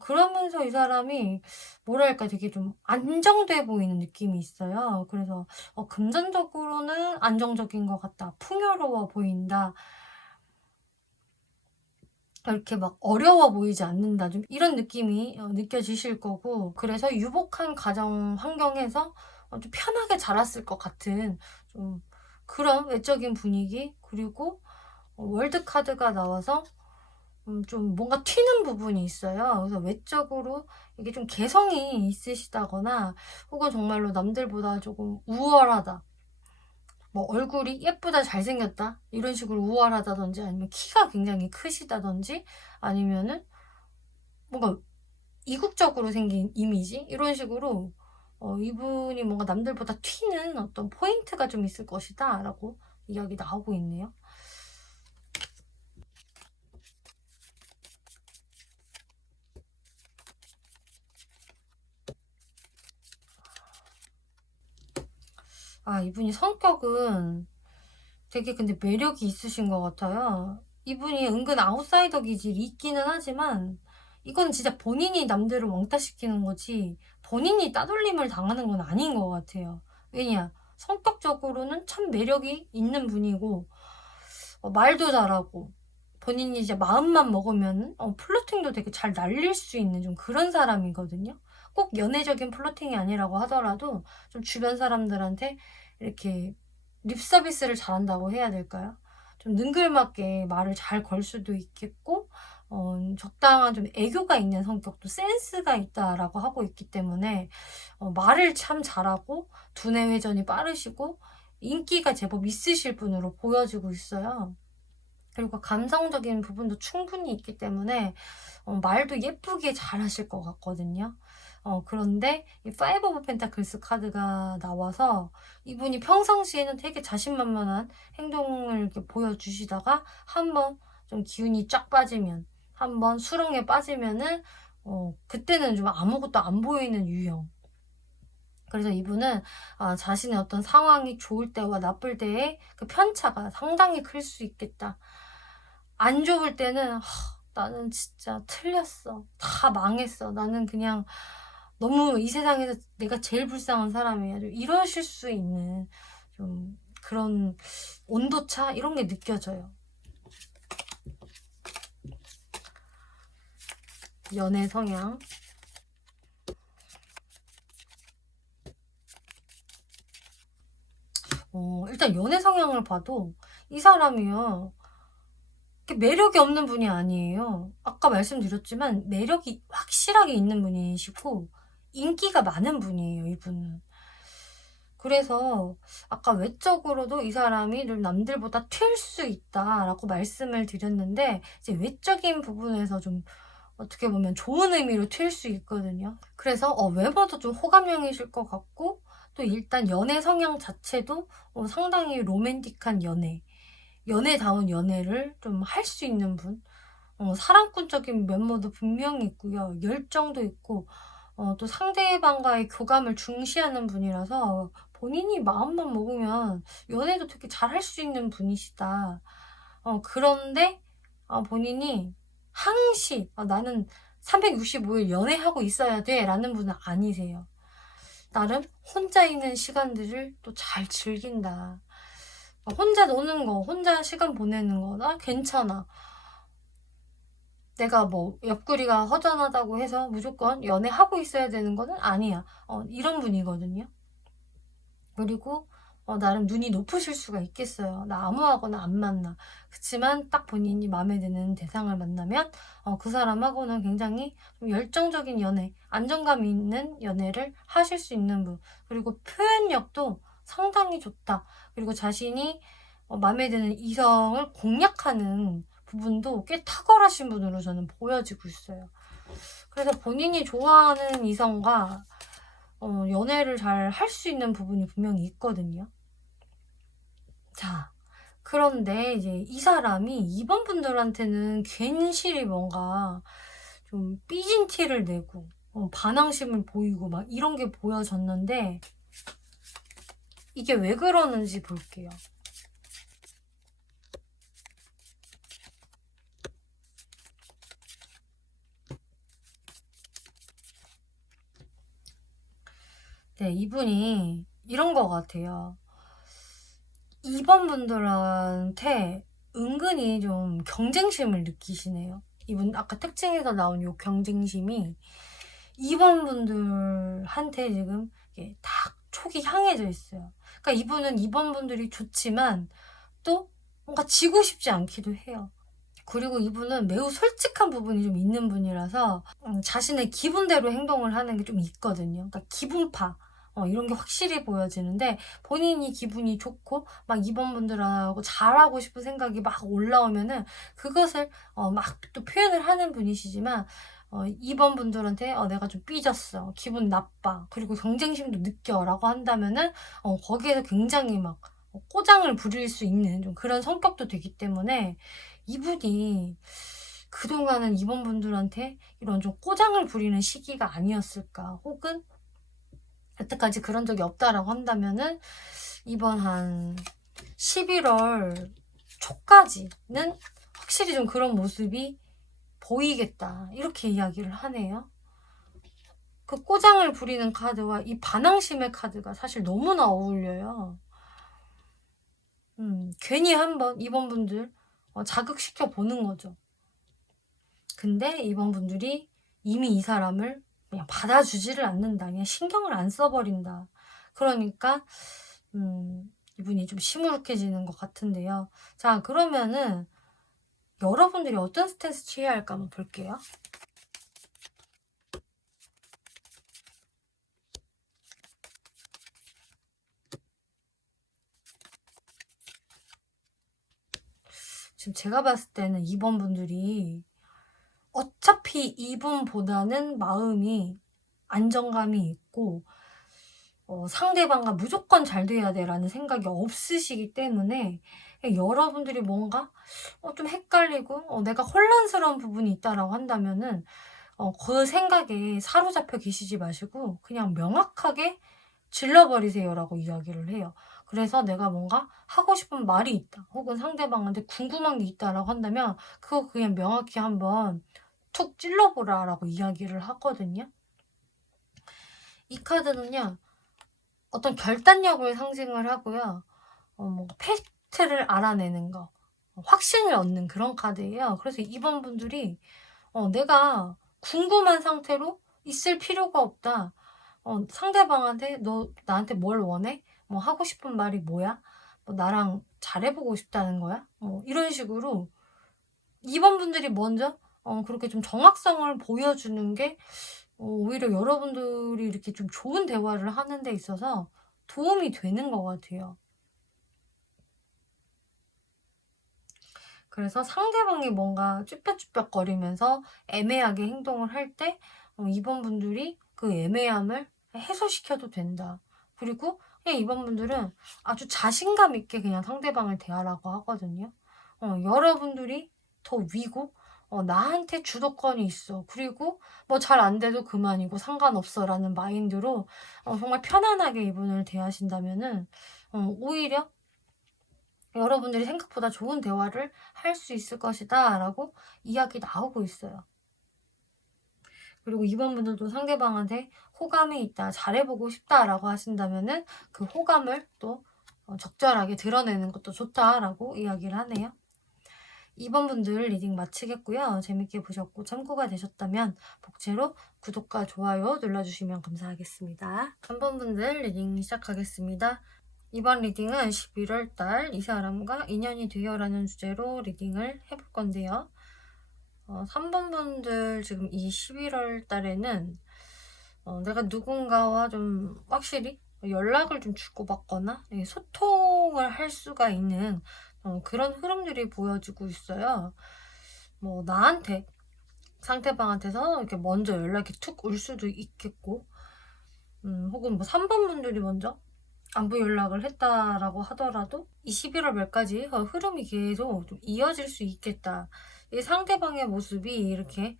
그러면서 이 사람이 뭐랄까 되게 좀 안정돼 보이는 느낌이 있어요. 그래서 금전적으로는 안정적인 것 같다. 풍요로워 보인다. 이렇게 막 어려워 보이지 않는다. 좀 이런 느낌이 느껴지실 거고, 그래서 유복한 가정 환경에서 좀 편하게 자랐을 것 같은 좀 그런 외적인 분위기. 그리고 월드 카드가 나와서 좀 뭔가 튀는 부분이 있어요. 그래서 외적으로 이게 좀 개성이 있으시다거나, 혹은 정말로 남들보다 조금 우월하다. 뭐 얼굴이 예쁘다, 잘생겼다 이런 식으로 우월하다든지, 아니면 키가 굉장히 크시다든지, 아니면은 뭔가 이국적으로 생긴 이미지 이런 식으로 이분이 뭔가 남들보다 튀는 어떤 포인트가 좀 있을 것이다 라고 이야기 나오고 있네요. 이분이 성격은 되게 근데 매력이 있으신 것 같아요. 이분이 은근 아웃사이더 기질이 있기는 하지만, 이건 진짜 본인이 남들을 왕따시키는 거지 본인이 따돌림을 당하는 건 아닌 것 같아요. 왜냐? 성격적으로는 참 매력이 있는 분이고, 말도 잘하고, 본인이 이제 마음만 먹으면 플러팅도 되게 잘 날릴 수 있는 좀 그런 사람이거든요. 꼭 연애적인 플러팅이 아니라고 하더라도 좀 주변 사람들한테 이렇게 립 서비스를 잘한다고 해야 될까요? 좀 능글맞게 말을 잘 걸 수도 있겠고, 적당한 좀 애교가 있는 성격도 센스가 있다라고 하고 있기 때문에 말을 참 잘하고 두뇌 회전이 빠르시고 인기가 제법 있으실 분으로 보여지고 있어요. 그리고 감성적인 부분도 충분히 있기 때문에 말도 예쁘게 잘하실 것 같거든요. 그런데 이 파이브 오브 펜타클스 카드가 나와서 이분이 평상시에는 되게 자신만만한 행동을 이렇게 보여주시다가 한번 좀 기운이 쫙 빠지면, 한번 수렁에 빠지면은 그때는 좀 아무것도 안 보이는 유형. 그래서 이분은 자신의 어떤 상황이 좋을 때와 나쁠 때의 그 편차가 상당히 클 수 있겠다. 안 좋을 때는 나는 진짜 틀렸어. 다 망했어. 나는 그냥 너무 이 세상에서 내가 제일 불쌍한 사람이야. 좀 이러실 수 있는 좀 그런 온도차 이런 게 느껴져요. 연애 성향. 일단 연애 성향을 봐도 이 사람이요, 매력이 없는 분이 아니에요. 아까 말씀드렸지만 매력이 확실하게 있는 분이시고 인기가 많은 분이에요, 이분은. 그래서 아까 외적으로도 이 사람이 좀 남들보다 튈 수 있다라고 말씀을 드렸는데, 이제 외적인 부분에서 좀 어떻게 보면 좋은 의미로 튈 수 있거든요. 그래서 외모도 좀 호감형이실 것 같고, 또 일단 연애 성향 자체도 상당히 로맨틱한 연애다운 연애를 좀 할 수 있는 분. 사랑꾼적인 면모도 분명히 있고요. 열정도 있고 또 상대방과의 교감을 중시하는 분이라서 본인이 마음만 먹으면 연애도 되게 잘할 수 있는 분이시다. 그런데 본인이 항시 나는 365일 연애하고 있어야 돼 라는 분은 아니세요. 나름 혼자 있는 시간들을 또 잘 즐긴다. 혼자 노는 거, 혼자 시간 보내는 거, 나 괜찮아. 내가 뭐 옆구리가 허전하다고 해서 무조건 연애하고 있어야 되는 거는 아니야. 이런 분이거든요. 그리고 나름 눈이 높으실 수가 있겠어요. 나 아무하고나 안 만나. 그치만 딱 본인이 마음에 드는 대상을 만나면 그 사람하고는 굉장히 좀 열정적인 연애, 안정감 있는 연애를 하실 수 있는 분. 그리고 표현력도 상당히 좋다. 그리고 자신이 마음에 드는 이성을 공략하는 부분도 꽤 탁월하신 분으로 저는 보여지고 있어요. 그래서 본인이 좋아하는 이성과 연애를 잘 할 수 있는 부분이 분명히 있거든요. 자, 그런데 이제 이 사람이 이번 분들한테는 괜시리 뭔가 좀 삐진 티를 내고 반항심을 보이고 막 이런 게 보여졌는데 이게 왜 그러는지 볼게요. 네, 이분이 이런 것 같아요. 이번 분들한테 은근히 좀 경쟁심을 느끼시네요. 이분 아까 특징에서 나온 요 경쟁심이 이번 분들한테 지금 딱 촉이 향해져 있어요. 그러니까 이분은 이번 분들이 좋지만 또 뭔가 지고 싶지 않기도 해요. 그리고 이분은 매우 솔직한 부분이 좀 있는 분이라서 자신의 기분대로 행동을 하는 게 좀 있거든요. 그러니까 기분파 이런 게 확실히 보여지는데 본인이 기분이 좋고 막 이번 분들하고 잘하고 싶은 생각이 막 올라오면은 그것을 막 또 표현을 하는 분이시지만 이번 분들한테 내가 좀 삐졌어, 기분 나빠, 그리고 경쟁심도 느껴라고 한다면은 거기에서 굉장히 막 꼬장을 부릴 수 있는 좀 그런 성격도 되기 때문에 이분이 그동안은 이번 분들한테 이런 좀 꼬장을 부리는 시기가 아니었을까, 혹은 여태까지 그런 적이 없다라고 한다면은 이번 한 11월 초까지는 확실히 좀 그런 모습이 보이겠다, 이렇게 이야기를 하네요. 그 꼬장을 부리는 카드와 이 반항심의 카드가 사실 너무나 어울려요. 괜히 한번 이번 분들 자극시켜 보는 거죠. 근데 이번 분들이 이미 이 사람을 그냥 받아주지를 않는다. 그냥 신경을 안 써버린다. 그러니까 이분이 좀 시무룩해지는 것 같은데요. 자, 그러면은 여러분들이 어떤 스탠스 취해야 할까 한번 볼게요. 지금 제가 봤을 때는 이번 분들이 어차피 이분보다는 마음이 안정감이 있고 상대방과 무조건 잘 돼야 돼라는 생각이 없으시기 때문에 여러분들이 뭔가 좀 헷갈리고 내가 혼란스러운 부분이 있다라고 한다면은 그 생각에 사로잡혀 계시지 마시고 그냥 명확하게 질러버리세요라고 이야기를 해요. 그래서 내가 뭔가 하고 싶은 말이 있다, 혹은 상대방한테 궁금한 게 있다라고 한다면 그거 그냥 명확히 한번 툭 찔러보라라고 이야기를 하거든요. 이 카드는요, 어떤 결단력을 상징을 하고요. 뭔가 팩트를 알아내는 거, 확신을 얻는 그런 카드예요. 그래서 이번 분들이 내가 궁금한 상태로 있을 필요가 없다. 상대방한테 너 나한테 뭘 원해? 뭐 하고 싶은 말이 뭐야? 뭐 나랑 잘해보고 싶다는 거야? 이런 식으로 이번 분들이 먼저 그렇게 좀 정확성을 보여주는 게 오히려 여러분들이 이렇게 좀 좋은 대화를 하는 데 있어서 도움이 되는 것 같아요. 그래서 상대방이 뭔가 쭈뼛쭈뼛거리면서 애매하게 행동을 할 때 이번 분들이 그 애매함을 해소시켜도 된다. 그리고 그냥 이번 분들은 아주 자신감 있게 그냥 상대방을 대하라고 하거든요. 여러분들이 더 위고 나한테 주도권이 있어. 그리고 뭐 잘 안 돼도 그만이고 상관없어라는 마인드로 정말 편안하게 이분을 대하신다면은 오히려 여러분들이 생각보다 좋은 대화를 할 수 있을 것이다라고 이야기 나오고 있어요. 그리고 이번 분들도 상대방한테 호감이 있다, 잘해보고 싶다라고 하신다면은 그 호감을 또 적절하게 드러내는 것도 좋다라고 이야기를 하네요. 2번 분들 리딩 마치겠고요. 재밌게 보셨고 참고가 되셨다면 복채로 구독과 좋아요 눌러주시면 감사하겠습니다. 3번 분들 리딩 시작하겠습니다. 이번 리딩은 11월달 이 사람과 인연이 되어라는 주제로 리딩을 해볼 건데요. 3번 분들 지금 이 11월 달에는 내가 누군가와 좀 확실히 연락을 좀 주고받거나 소통을 할 수가 있는 그런 흐름들이 보여지고 있어요. 뭐 나한테 상대방한테서 이렇게 먼저 연락이 툭 올 수도 있겠고 혹은 뭐 3번 분들이 먼저 안부 연락을 했다라고 하더라도 이 11월 말까지 흐름이 계속 좀 이어질 수 있겠다. 이 상대방의 모습이 이렇게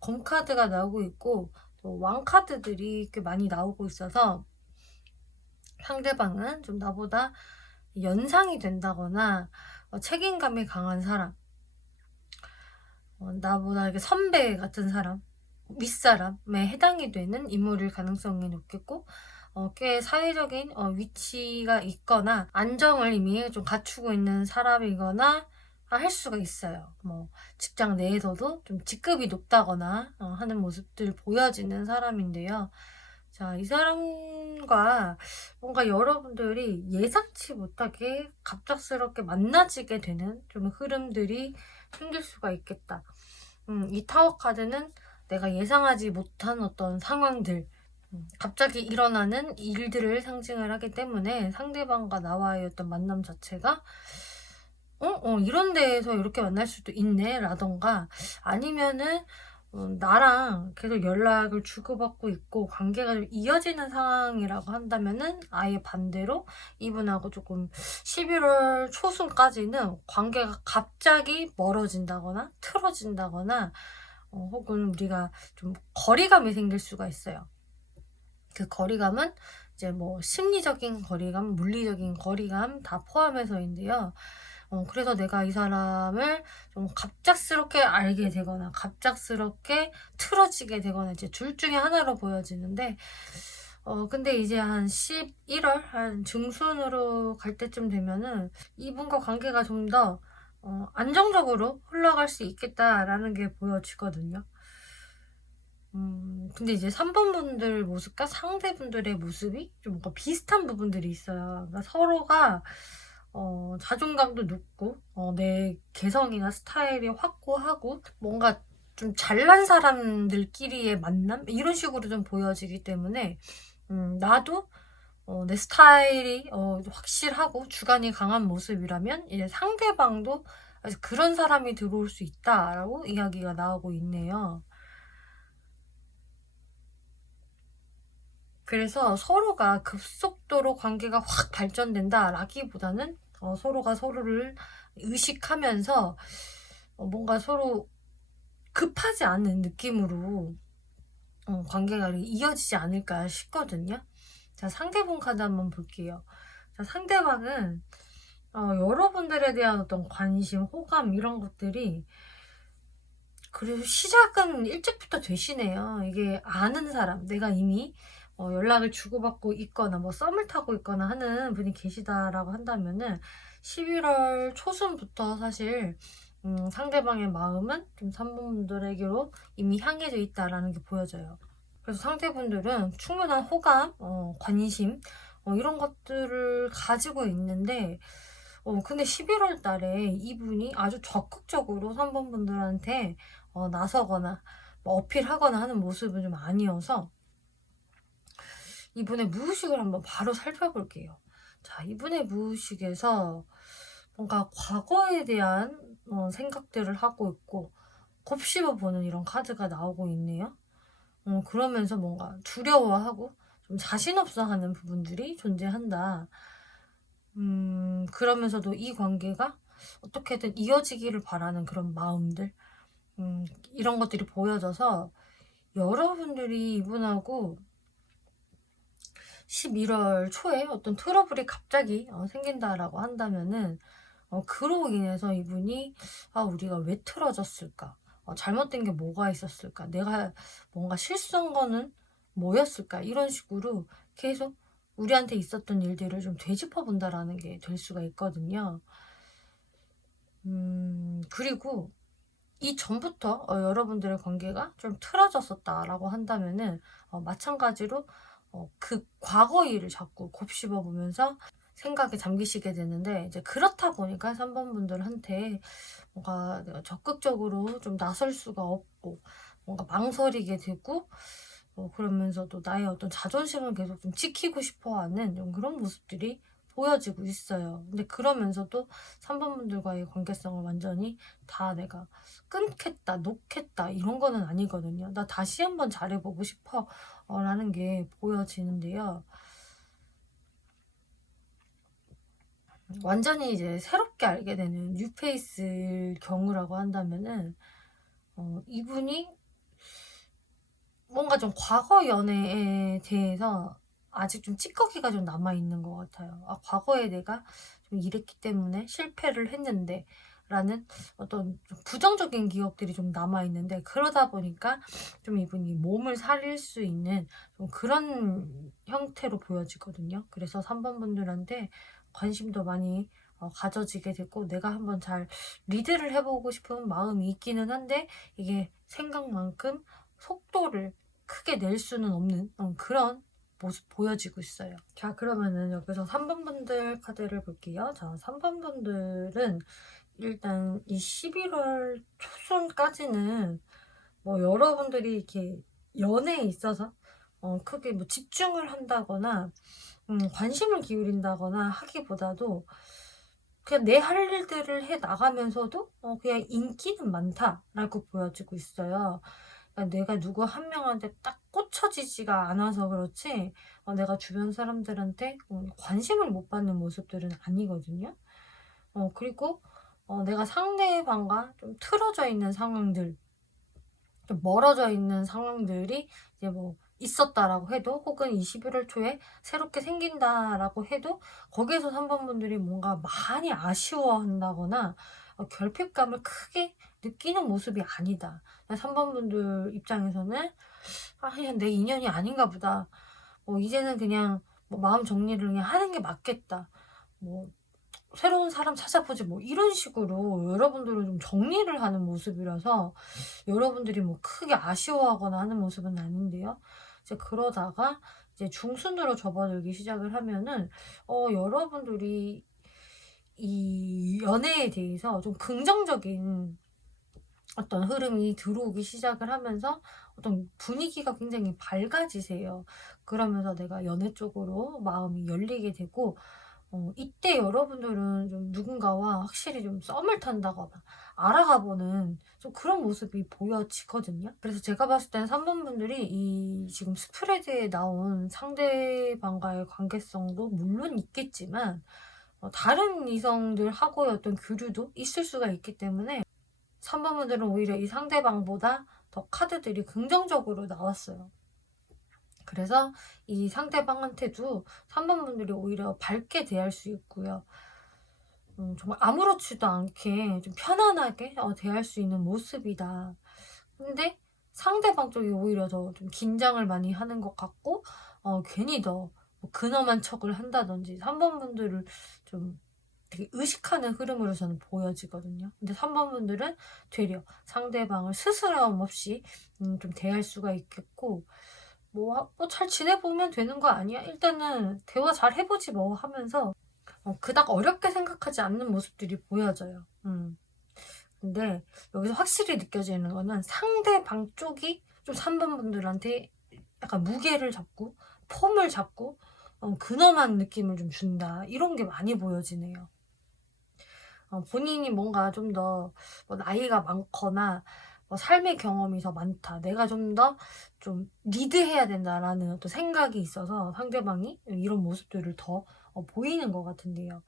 검카드가 나오고 있고 또 왕카드들이 꽤 많이 나오고 있어서 상대방은 좀 나보다 연상이 된다거나 책임감이 강한 사람, 나보다 이렇게 선배 같은 사람, 윗사람에 해당이 되는 인물일 가능성이 높겠고 꽤 사회적인 위치가 있거나 안정을 이미 좀 갖추고 있는 사람이거나 할 수가 있어요. 뭐 직장 내에서도 좀 직급이 높다거나 하는 모습들 보여지는 사람인데요. 자, 이 사람과 뭔가 여러분들이 예상치 못하게 갑작스럽게 만나지게 되는 좀 흐름들이 생길 수가 있겠다. 이 타워 카드는 내가 예상하지 못한 어떤 상황들, 갑자기 일어나는 일들을 상징을 하기 때문에 상대방과 나와의 어떤 만남 자체가 이런 데에서 이렇게 만날 수도 있네 라던가 아니면은 나랑 계속 연락을 주고받고 있고 관계가 좀 이어지는 상황이라고 한다면은 아예 반대로 이분하고 조금 11월 초순까지는 관계가 갑자기 멀어진다거나 틀어진다거나 혹은 우리가 좀 거리감이 생길 수가 있어요. 그 거리감은 이제 뭐 심리적인 거리감, 물리적인 거리감 다 포함해서인데요. 그래서 내가 이 사람을 좀 갑작스럽게 알게 되거나 갑작스럽게 틀어지게 되거나 이제 둘 중에 하나로 보여지는데 근데 이제 한 11월 한 중순으로 갈 때쯤 되면은 이분과 관계가 좀 더 안정적으로 흘러갈 수 있겠다라는 게 보여지거든요. 근데 이제 3번 분들 모습과 상대분들의 모습이 좀 뭔가 비슷한 부분들이 있어요. 그러니까 서로가 자존감도 높고 내 개성이나 스타일이 확고하고 뭔가 좀 잘난 사람들끼리의 만남 이런 식으로 좀 보여지기 때문에 나도 내 스타일이 확실하고 주관이 강한 모습이라면 이제 상대방도 그런 사람이 들어올 수 있다라고 이야기가 나오고 있네요. 그래서 서로가 급속도로 관계가 확 발전된다라기보다는 서로가 서로를 의식하면서 뭔가 서로 급하지 않은 느낌으로 관계가 이어지지 않을까 싶거든요. 자, 상대방 카드 한번 볼게요. 자, 상대방은 여러분들에 대한 어떤 관심, 호감 이런 것들이 그리고 시작은 일찍부터 되시네요. 이게 아는 사람, 내가 이미 연락을 주고받고 있거나 뭐 썸을 타고 있거나 하는 분이 계시다라고 한다면은 11월 초순부터 사실 상대방의 마음은 좀 3번분들에게로 이미 향해져 있다라는 게 보여져요. 그래서 상대분들은 충분한 호감, 관심 이런 것들을 가지고 있는데 근데 11월 달에 이분이 아주 적극적으로 3번 분들한테 나서거나 뭐 어필하거나 하는 모습은 좀 아니어서 이분의 무의식을 한번 바로 살펴볼게요. 자, 이분의 무의식에서 뭔가 과거에 대한 생각들을 하고 있고 곱씹어 보는 이런 카드가 나오고 있네요. 그러면서 뭔가 두려워하고 좀 자신 없어 하는 부분들이 존재한다. 그러면서도 이 관계가 어떻게든 이어지기를 바라는 그런 마음들. 이런 것들이 보여져서 여러분들이 이분하고 11월 초에 어떤 트러블이 갑자기 생긴다라고 한다면은 그로 인해서 이분이 우리가 왜 틀어졌을까? 잘못된 게 뭐가 있었을까? 내가 뭔가 실수한 거는 뭐였을까? 이런 식으로 계속 우리한테 있었던 일들을 좀 되짚어 본다라는 게 될 수가 있거든요. 그리고 이전부터 여러분들의 관계가 좀 틀어졌었다라고 한다면은 마찬가지로 그 과거 일을 자꾸 곱씹어 보면서 생각에 잠기시게 되는데, 이제 그렇다 보니까 3번 분들한테 뭔가 내가 적극적으로 좀 나설 수가 없고 뭔가 망설이게 되고, 그러면서도 나의 어떤 자존심을 계속 좀 지키고 싶어 하는 좀 그런 모습들이 보여지고 있어요. 근데 그러면서도 3번 분들과의 관계성을 완전히 다 내가 끊겠다, 놓겠다 이런 거는 아니거든요. 나 다시 한번 잘해보고 싶어 라는 게 보여지는데요. 완전히 이제 새롭게 알게 되는 뉴페이스일 경우라고 한다면은 이분이 뭔가 좀 과거 연애에 대해서 아직 좀 찌꺼기가 좀 남아있는 것 같아요. 과거에 내가 좀 이랬기 때문에 실패를 했는데 라는 어떤 좀 부정적인 기억들이 좀 남아있는데, 그러다 보니까 좀 이분이 몸을 사릴 수 있는 좀 그런 형태로 보여지거든요. 그래서 3번 분들한테 관심도 많이 가져지게 됐고, 내가 한번 잘 리드를 해보고 싶은 마음이 있기는 한데 이게 생각만큼 속도를 크게 낼 수는 없는 그런 모습 보여지고 있어요. 자, 그러면은 여기서 3번 분들 카드를 볼게요. 자, 3번 분들은 일단 이 11월 초순까지는 뭐 여러분들이 이렇게 연애에 있어서 크게 뭐 집중을 한다거나 관심을 기울인다거나 하기보다도 그냥 내 할 일들을 해 나가면서도 그냥 인기는 많다라고 보여지고 있어요. 그러니까 내가 누구 한 명한테 딱 꽂혀지지가 않아서 그렇지 내가 주변 사람들한테 관심을 못 받는 모습들은 아니거든요. 그리고 내가 상대방과 좀 틀어져 있는 상황들, 좀 멀어져 있는 상황들이 이제 뭐 있었다라고 해도, 혹은 21월 초에 새롭게 생긴다라고 해도 거기에서 3번 분들이 뭔가 많이 아쉬워한다거나 결핍감을 크게 느끼는 모습이 아니다. 3번 분들 입장에서는 그냥 내 인연이 아닌가 보다. 이제는 그냥 뭐 마음 정리를 그냥 하는 게 맞겠다. 뭐 새로운 사람 찾아보지 뭐 이런 식으로 여러분들은 좀 정리를 하는 모습이라서 여러분들이 뭐 크게 아쉬워하거나 하는 모습은 아닌데요. 이제 그러다가 이제 중순으로 접어들기 시작을 하면은 여러분들이 이 연애에 대해서 좀 긍정적인 어떤 흐름이 들어오기 시작을 하면서 어떤 분위기가 굉장히 밝아지세요. 그러면서 내가 연애 쪽으로 마음이 열리게 되고, 이때 여러분들은 좀 누군가와 확실히 좀 썸을 탄다거나 알아가보는 좀 그런 모습이 보여지거든요. 그래서 제가 봤을 때는 3번 분들이 이 지금 스프레드에 나온 상대방과의 관계성도 물론 있겠지만 다른 이성들하고의 어떤 교류도 있을 수가 있기 때문에 3번 분들은 오히려 이 상대방보다 더 카드들이 긍정적으로 나왔어요. 그래서 이 상대방한테도 3번 분들이 오히려 밝게 대할 수 있고요. 정말 아무렇지도 않게 좀 편안하게 대할 수 있는 모습이다. 근데 상대방 쪽이 오히려 더 좀 긴장을 많이 하는 것 같고, 괜히 더뭐 근엄한 척을 한다든지 3번 분들을 좀 되게 의식하는 흐름으로 저는 보여지거든요. 근데 3번 분들은 되려 상대방을 스스럼 없이 좀 대할 수가 있겠고, 뭐 잘 지내보면 되는 거 아니야? 일단은 대화 잘 해보지 뭐 하면서 그닥 어렵게 생각하지 않는 모습들이 보여져요. 근데 여기서 확실히 느껴지는 거는 상대방 쪽이 좀 3번 분들한테 약간 무게를 잡고 폼을 잡고 근엄한 느낌을 좀 준다. 이런 게 많이 보여지네요. 본인이 뭔가 좀 더 뭐 나이가 많거나 뭐 삶의 경험이 더 많다. 내가 좀 더 좀 리드해야 된다라는 어떤 생각이 있어서 상대방이 이런 모습들을 더 보이는 것 같은데요.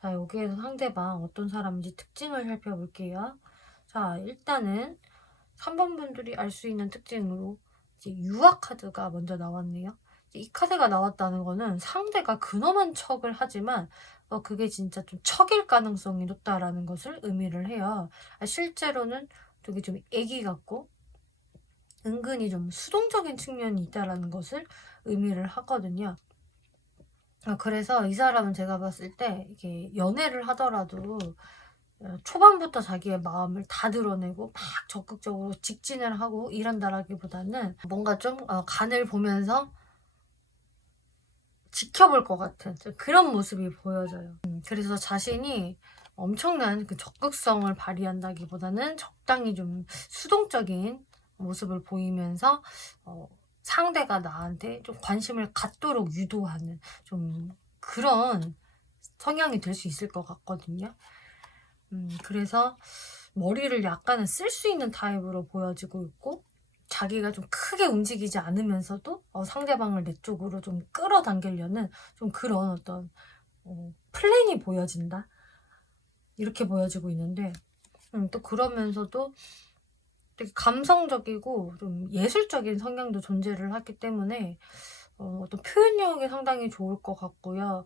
자, 여기에서 상대방 어떤 사람인지 특징을 살펴볼게요. 자, 일단은 3번 분들이 알 수 있는 특징으로 이제 유화 카드가 먼저 나왔네요. 이 카드가 나왔다는 거는 상대가 근엄한 척을 하지만 그게 진짜 좀 척일 가능성이 높다라는 것을 의미를 해요. 실제로는 되게 좀 애기 같고 은근히 좀 수동적인 측면이 있다라는 것을 의미를 하거든요. 그래서 이 사람은 제가 봤을 때 이게 연애를 하더라도 초반부터 자기의 마음을 다 드러내고 막 적극적으로 직진을 하고 이런다라기보다는 뭔가 좀 간을 보면서 지켜볼 것 같은 그런 모습이 보여져요. 그래서 자신이 엄청난 그 적극성을 발휘한다기보다는 적당히 좀 수동적인 모습을 보이면서 상대가 나한테 좀 관심을 갖도록 유도하는 좀 그런 성향이 될 수 있을 것 같거든요. 그래서 머리를 약간은 쓸 수 있는 타입으로 보여지고 있고 자기가 좀 크게 움직이지 않으면서도 상대방을 내 쪽으로 좀 끌어당기려는 좀 그런 어떤 플랜이 보여진다. 이렇게 보여지고 있는데 또 그러면서도 되게 감성적이고 좀 예술적인 성향도 존재를 하기 때문에 어떤 표현력이 상당히 좋을 것 같고요.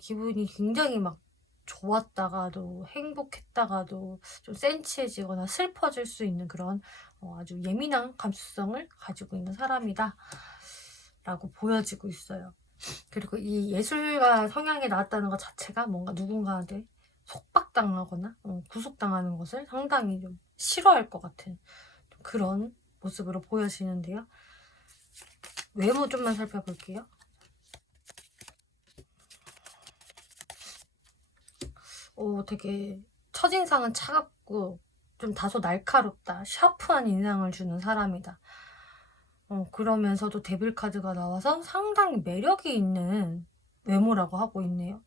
기분이 굉장히 막 좋았다가도 행복했다가도 좀 센치해지거나 슬퍼질 수 있는 그런 아주 예민한 감수성을 가지고 있는 사람이다 라고 보여지고 있어요. 그리고 이 예술가 성향이 나왔다는 것 자체가 뭔가 누군가한테 속박당하거나 구속당하는 것을 상당히 좀 싫어할 것 같은 그런 모습으로 보여지는데요. 외모 좀만 살펴볼게요. 되게 첫인상은 차갑고 좀 다소 날카롭다, 샤프한 인상을 주는 사람이다. 그러면서도 데빌 카드가 나와서 상당히 매력이 있는 외모라고 하고 있네요.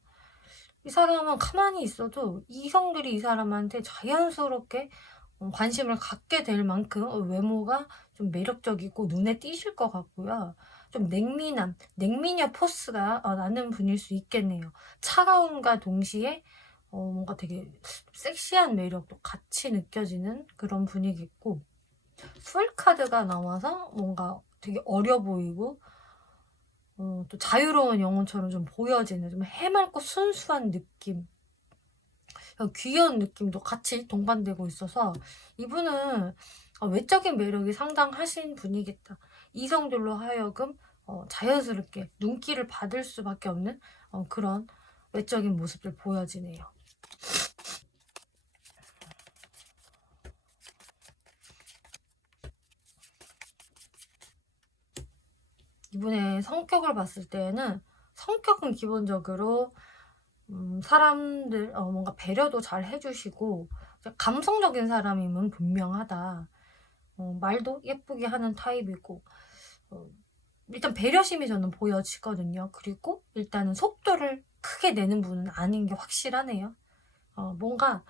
이 사람은 가만히 있어도 이성들이 이 사람한테 자연스럽게 관심을 갖게 될 만큼 외모가 좀 매력적이고 눈에 띄실 것 같고요. 좀 냉미녀 포스가 나는 분일 수 있겠네요. 차가움과 동시에 뭔가 되게 섹시한 매력도 같이 느껴지는 그런 분위기있고 풀 카드가 나와서 뭔가 되게 어려 보이고 또 자유로운 영혼처럼 좀 보여지는 좀 해맑고 순수한 느낌, 귀여운 느낌도 같이 동반되고 있어서 이분은 외적인 매력이 상당하신 분이겠다. 이성들로 하여금 자연스럽게 눈길을 받을 수밖에 없는 그런 외적인 모습들 보여지네요. 이분의 성격을 봤을 때는 성격은 기본적으로 사람들 뭔가 배려도 잘 해주시고 감성적인 사람임은 분명하다. 말도 예쁘게 하는 타입이고 일단 배려심이 저는 보여지거든요. 그리고 일단은 속도를 크게 내는 분은 아닌 게 확실하네요. 뭔가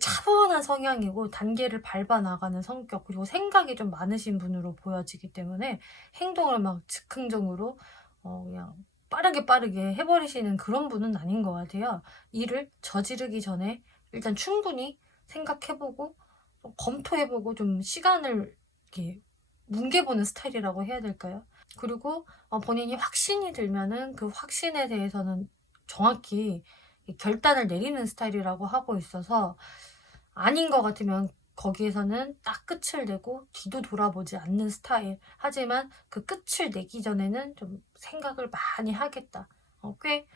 차분한 성향이고 단계를 밟아 나가는 성격, 그리고 생각이 좀 많으신 분으로 보여지기 때문에 행동을 막 즉흥적으로 그냥 빠르게 해버리시는 그런 분은 아닌 것 같아요. 일을 저지르기 전에 일단 충분히 생각해보고 검토해보고 좀 시간을 이렇게 뭉개보는 스타일이라고 해야 될까요? 그리고 본인이 확신이 들면은 그 확신에 대해서는 정확히 결단을 내리는 스타일이라고 하고 있어서 아닌 것 같으면 거기에서는 딱 끝을 내고 뒤도 돌아보지 않는 스타일. 하지만 그 끝을 내기 전에는 좀 생각을 많이 하겠다. 꽤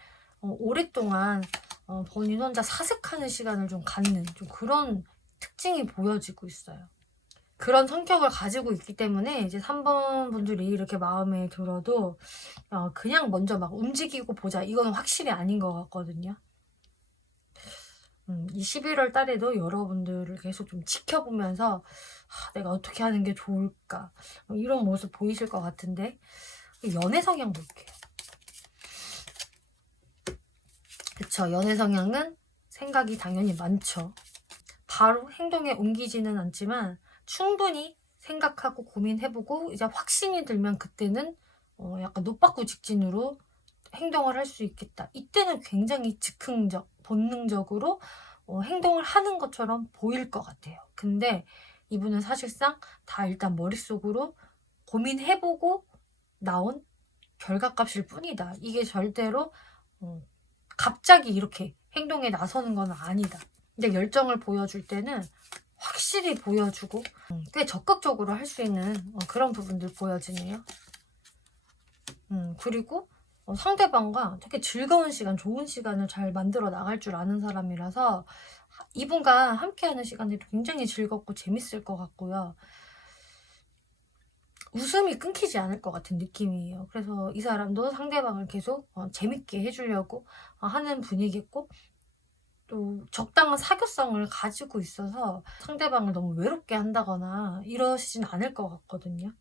오랫동안 본인 혼자 사색하는 시간을 좀 갖는 좀 그런 특징이 보여지고 있어요. 그런 성격을 가지고 있기 때문에 이제 3번 분들이 이렇게 마음에 들어도 그냥 먼저 막 움직이고 보자, 이건 확실히 아닌 것 같거든요. 이 11월 달에도 여러분들을 계속 좀 지켜보면서 내가 어떻게 하는 게 좋을까 이런 모습 보이실 것 같은데 연애 성향 볼게요. 그쵸, 연애 성향은 생각이 당연히 많죠. 바로 행동에 옮기지는 않지만 충분히 생각하고 고민해보고 이제 확신이 들면 그때는 약간 노빠꾸 직진으로 행동을 할 수 있겠다. 이때는 굉장히 즉흥적, 본능적으로 행동을 하는 것처럼 보일 것 같아요. 근데 이분은 사실상 다 일단 머릿속으로 고민해보고 나온 결과값일 뿐이다. 이게 절대로 갑자기 이렇게 행동에 나서는 건 아니다. 근데 열정을 보여줄 때는 확실히 보여주고 꽤 적극적으로 할 수 있는 그런 부분들 보여지네요. 그리고 상대방과 되게 즐거운 시간, 좋은 시간을 잘 만들어 나갈 줄 아는 사람이라서 이분과 함께하는 시간이 굉장히 즐겁고 재밌을 것 같고요. 웃음이 끊기지 않을 것 같은 느낌이에요. 그래서 이 사람도 상대방을 계속 재밌게 해주려고 하는 분이겠고, 또 적당한 사교성을 가지고 있어서 상대방을 너무 외롭게 한다거나 이러시진 않을 것 같거든요.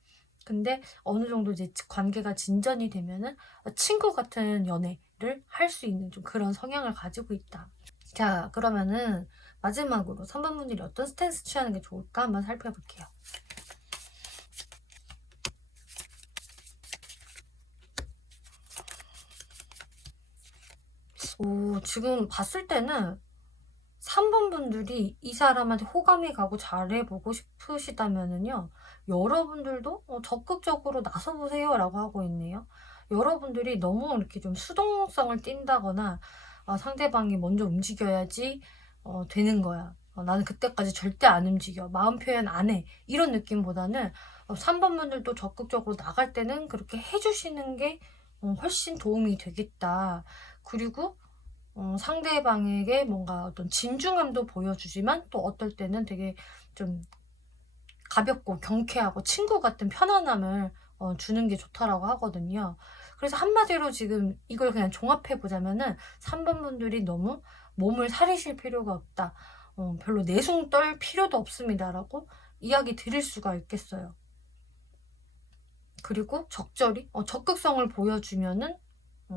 근데 어느 정도 이제 관계가 진전이 되면은 친구 같은 연애를 할 수 있는 좀 그런 성향을 가지고 있다. 자, 그러면은 마지막으로 3번 분들이 어떤 스탠스 취하는 게 좋을까 한번 살펴볼게요. 지금 봤을 때는 3번 분들이 이 사람한테 호감이 가고 잘해보고 싶으시다면은요, 여러분들도 적극적으로 나서보세요 라고 하고 있네요. 여러분들이 너무 이렇게 좀 수동성을 띈다거나 상대방이 먼저 움직여야지 되는 거야. 나는 그때까지 절대 안 움직여. 마음 표현 안 해. 이런 느낌보다는 3번 분들도 적극적으로 나갈 때는 그렇게 해주시는 게 훨씬 도움이 되겠다. 그리고 상대방에게 뭔가 어떤 진중함도 보여주지만 또 어떨 때는 되게 좀 가볍고 경쾌하고 친구 같은 편안함을 주는 게 좋다라고 하거든요. 그래서 한마디로 지금 이걸 그냥 종합해 보자면은 3번 분들이 너무 몸을 사리실 필요가 없다. 별로 내숭 떨 필요도 없습니다라고 이야기 드릴 수가 있겠어요. 그리고 적절히 적극성을 보여주면은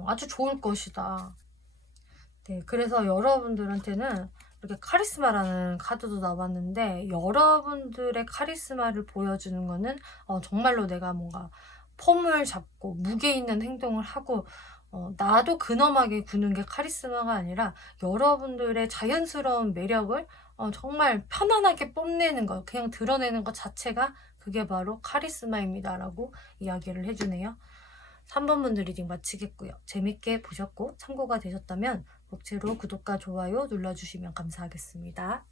아주 좋을 것이다. 네, 그래서 여러분들한테는 이렇게 카리스마라는 카드도 나왔는데, 여러분들의 카리스마를 보여주는 거는 정말로 내가 뭔가 폼을 잡고 무게 있는 행동을 하고 나도 근엄하게 구는 게 카리스마가 아니라 여러분들의 자연스러운 매력을 정말 편안하게 뽐내는 것, 그냥 드러내는 것 자체가 그게 바로 카리스마입니다 라고 이야기를 해주네요. 3번 분들 리딩 마치겠고요. 재밌게 보셨고 참고가 되셨다면 목채로 구독과 좋아요 눌러주시면 감사하겠습니다.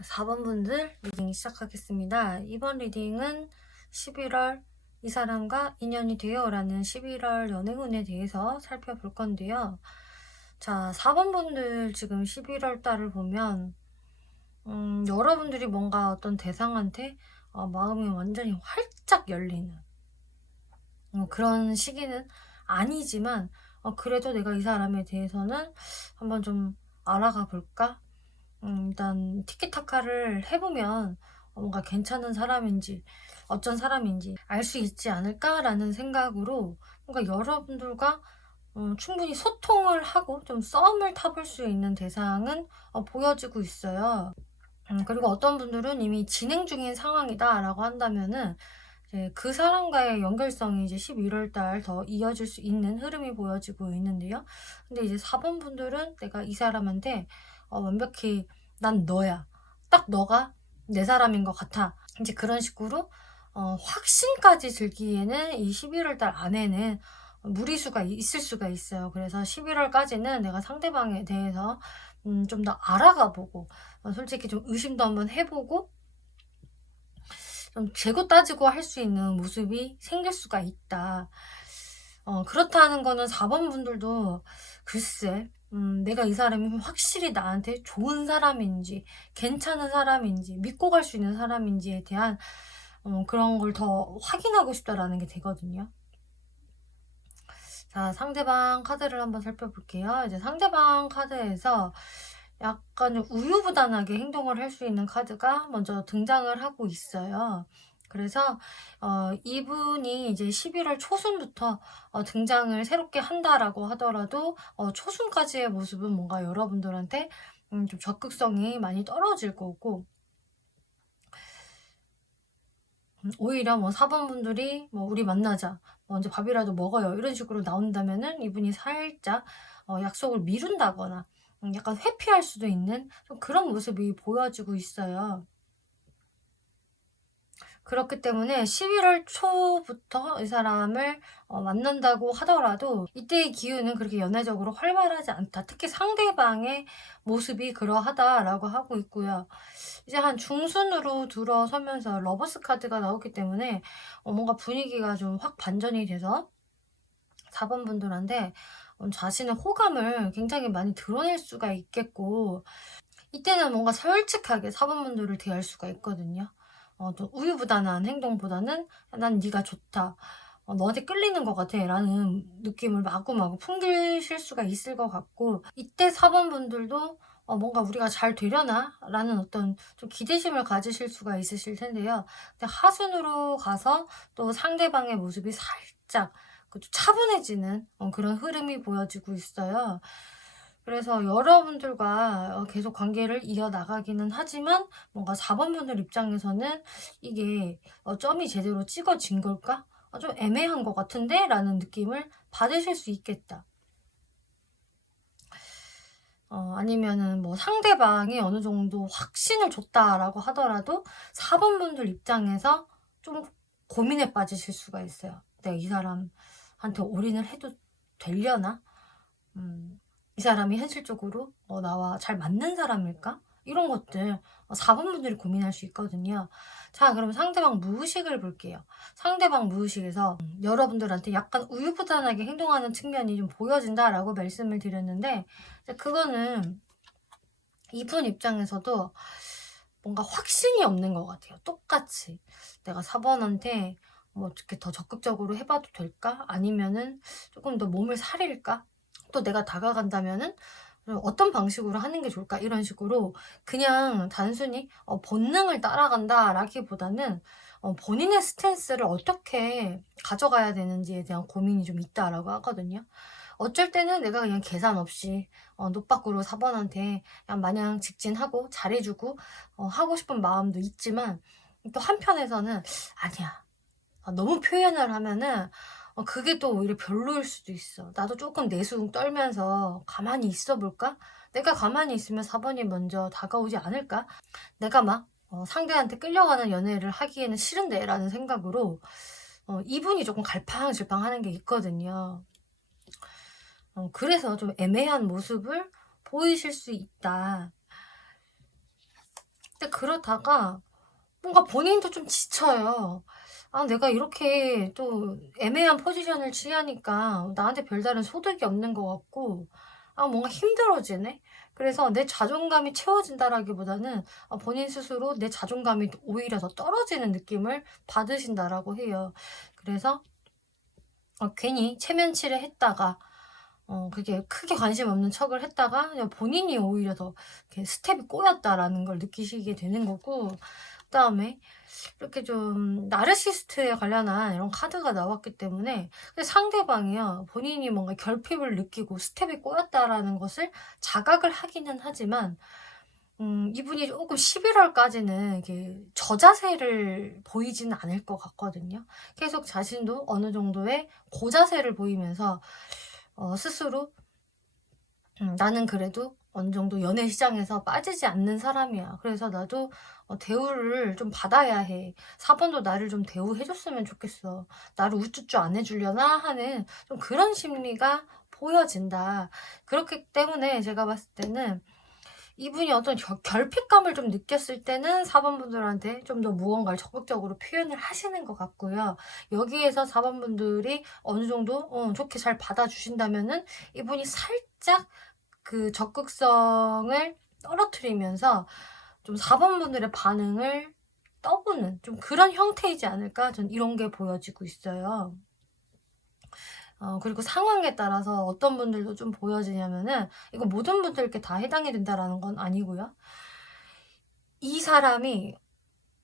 4번 분들 리딩 시작하겠습니다. 이번 리딩은 11월 이 사람과 인연이 되어 라는 11월 연애운에 대해서 살펴볼 건데요. 자, 4번 분들 지금 11월 달을 보면 여러분들이 뭔가 어떤 대상한테 마음이 완전히 활짝 열리는 그런 시기는 아니지만 그래도 내가 이 사람에 대해서는 한번 좀 알아가 볼까? 일단 티키타카를 해보면 뭔가 괜찮은 사람인지 어쩐 사람인지 알 수 있지 않을까라는 생각으로 뭔가 여러분들과 충분히 소통을 하고 좀 썸을 타볼 수 있는 대상은 보여지고 있어요. 그리고 어떤 분들은 이미 진행 중인 상황이다 라고 한다면은 그 사람과의 연결성이 이제 11월 달 더 이어질 수 있는 흐름이 보여지고 있는데요. 근데 이제 4번 분들은 내가 이 사람한테 완벽히 난 너야. 딱 너가 내 사람인 것 같아. 이제 그런 식으로 확신까지 들기에는 이 11월 달 안에는 무리수가 있을 수가 있어요. 그래서 11월까지는 내가 상대방에 대해서 좀 더 알아가 보고 솔직히 좀 의심도 한번 해보고 좀 재고 따지고 할 수 있는 모습이 생길 수가 있다. 그렇다는 거는 4번 분들도 글쎄 내가 이 사람이 확실히 나한테 좋은 사람인지 괜찮은 사람인지 믿고 갈 수 있는 사람인지에 대한 그런 걸 더 확인하고 싶다라는 게 되거든요. 자, 상대방 카드를 한번 살펴볼게요. 이제 상대방 카드에서 약간 좀 우유부단하게 행동을 할 수 있는 카드가 먼저 등장을 하고 있어요. 그래서 이분이 이제 11월 초순부터 등장을 새롭게 한다라고 하더라도 초순까지의 모습은 뭔가 여러분들한테 좀 적극성이 많이 떨어질 거고, 오히려 뭐 4번 분들이 뭐 우리 만나자, 먼저 밥이라도 먹어요 이런 식으로 나온다면은 이분이 살짝 약속을 미룬다거나 약간 회피할 수도 있는 좀 그런 모습이 보여지고 있어요. 그렇기 때문에 11월 초부터 이 사람을 만난다고 하더라도 이때의 기운은 그렇게 연애적으로 활발하지 않다. 특히 상대방의 모습이 그러하다라고 하고 있고요. 이제 한 중순으로 들어서면서 러버스 카드가 나오기 때문에 뭔가 분위기가 좀 확 반전이 돼서 4번 분들한테 자신의 호감을 굉장히 많이 드러낼 수가 있겠고, 이때는 뭔가 솔직하게 4번 분들을 대할 수가 있거든요. 좀 우유부단한 행동보다는 난 네가 좋다, 너한테 끌리는 것 같아 라는 느낌을 마구마구 풍기실 수가 있을 것 같고, 이때 4번 분들도 뭔가 우리가 잘 되려나? 라는 어떤 좀 기대심을 가지실 수가 있으실 텐데요. 근데 하순으로 가서 또 상대방의 모습이 살짝 차분해지는 그런 흐름이 보여지고 있어요. 그래서 여러분들과 계속 관계를 이어나가기는 하지만 뭔가 4번 분들 입장에서는 이게 점이 제대로 찍어진 걸까? 좀 애매한 것 같은데? 라는 느낌을 받으실 수 있겠다. 아니면은 뭐 상대방이 어느 정도 확신을 줬다라고 하더라도 4번 분들 입장에서 좀 고민에 빠지실 수가 있어요. 내가 이 사람한테 올인을 해도 되려나? 이 사람이 현실적으로 나와 잘 맞는 사람일까? 이런 것들 4번 분들이 고민할 수 있거든요. 자, 그럼 상대방 무의식을 볼게요. 상대방 무의식에서 여러분들한테 약간 우유부단하게 행동하는 측면이 좀 보여진다라고 말씀을 드렸는데, 그거는 이분 입장에서도 뭔가 확신이 없는 것 같아요. 똑같이 내가 4번한테 뭐 어떻게 더 적극적으로 해봐도 될까? 아니면은 조금 더 몸을 사릴까? 또 내가 다가간다면은 어떤 방식으로 하는 게 좋을까? 이런 식으로 그냥 단순히 본능을 따라간다라기보다는 본인의 스탠스를 어떻게 가져가야 되는지에 대한 고민이 좀 있다라고 하거든요. 어쩔 때는 내가 그냥 계산 없이 노빠꾸로 4번한테 그냥 마냥 직진하고 잘해주고 하고 싶은 마음도 있지만, 또 한편에서는 아니야, 너무 표현을 하면은 그게 또 오히려 별로일 수도 있어. 나도 조금 내숭 떨면서 가만히 있어 볼까? 내가 가만히 있으면 4번이 먼저 다가오지 않을까? 내가 막 상대한테 끌려가는 연애를 하기에는 싫은데 라는 생각으로 이분이 조금 갈팡질팡 하는 게 있거든요. 그래서 좀 애매한 모습을 보이실 수 있다. 근데 그러다가 뭔가 본인도 좀 지쳐요. 내가 이렇게 또 애매한 포지션을 취하니까 나한테 별다른 소득이 없는 것 같고, 뭔가 힘들어지네? 그래서 내 자존감이 채워진다라기보다는 본인 스스로 내 자존감이 오히려 더 떨어지는 느낌을 받으신다라고 해요. 그래서 괜히 체면치레 했다가 그게 크게 관심 없는 척을 했다가 그냥 본인이 오히려 더 이렇게 스텝이 꼬였다라는 걸 느끼시게 되는 거고, 그다음에 이렇게 좀 나르시스트에 관련한 이런 카드가 나왔기 때문에 상대방이요, 본인이 뭔가 결핍을 느끼고 스텝이 꼬였다라는 것을 자각을 하기는 하지만 이분이 조금 11월까지는 이게 저자세를 보이지는 않을 것 같거든요. 계속 자신도 어느 정도의 고자세를 보이면서 스스로 나는 그래도 어느 정도 연애 시장에서 빠지지 않는 사람이야. 그래서 나도 대우를 좀 받아야 해. 4번도 나를 좀 대우해줬으면 좋겠어. 나를 우쭈쭈 안 해주려나 하는 좀 그런 심리가 보여진다. 그렇기 때문에 제가 봤을 때는 이분이 어떤 결핍감을 좀 느꼈을 때는 4번 분들한테 좀 더 무언가를 적극적으로 표현을 하시는 것 같고요. 여기에서 4번 분들이 어느 정도 좋게 잘 받아주신다면은 이분이 살짝 그 적극성을 떨어뜨리면서 좀 4번 분들의 반응을 떠보는 좀 그런 형태이지 않을까? 전 이런 게 보여지고 있어요. 그리고 상황에 따라서 어떤 분들도 좀 보여지냐면은, 이거 모든 분들께 다 해당이 된다라는 건 아니고요. 이 사람이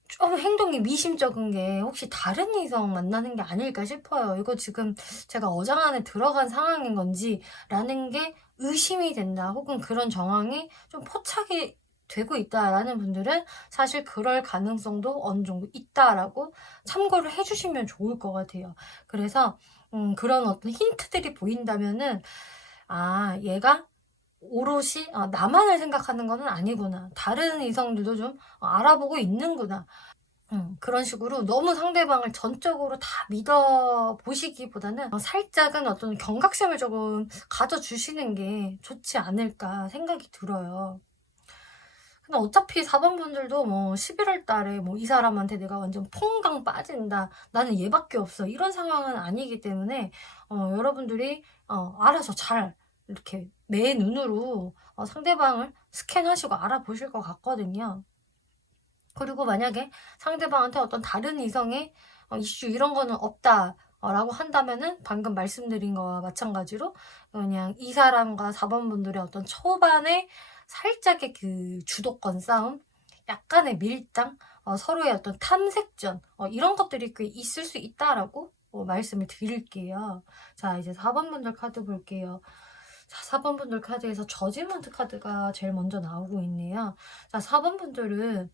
좀 행동이 미심쩍은 게 혹시 다른 이성 만나는 게 아닐까 싶어요. 이거 지금 제가 어장 안에 들어간 상황인 건지라는 게 의심이 된다, 혹은 그런 정황이 좀 포착이 되고 있다라는 분들은 사실 그럴 가능성도 어느 정도 있다라고 참고를 해주시면 좋을 것 같아요. 그래서 그런 어떤 힌트들이 보인다면은, 얘가 오롯이 나만을 생각하는 거는 아니구나, 다른 이성들도 좀 알아보고 있는구나, 그런 식으로 너무 상대방을 전적으로 다 믿어 보시기보다는 살짝은 어떤 경각심을 조금 가져주시는 게 좋지 않을까 생각이 들어요. 근데 어차피 4번 분들도 뭐 11월 달에 뭐 이 사람한테 내가 완전 퐁당 빠진다. 나는 얘밖에 없어. 이런 상황은 아니기 때문에 여러분들이 알아서 잘 이렇게 내 눈으로 상대방을 스캔하시고 알아보실 것 같거든요. 그리고 만약에 상대방한테 어떤 다른 이성의 이슈 이런 거는 없다. 라고 한다면은 방금 말씀드린 거와 마찬가지로 그냥 이 사람과 4번 분들의 어떤 초반에 살짝의 그 주도권 싸움, 약간의 밀당, 서로의 어떤 탐색전, 이런 것들이 꽤 있을 수 있다라고 말씀을 드릴게요. 자, 이제 4번 분들 카드 볼게요. 자, 4번 분들 카드에서 저지먼트 카드가 제일 먼저 나오고 있네요. 자, 4번 분들은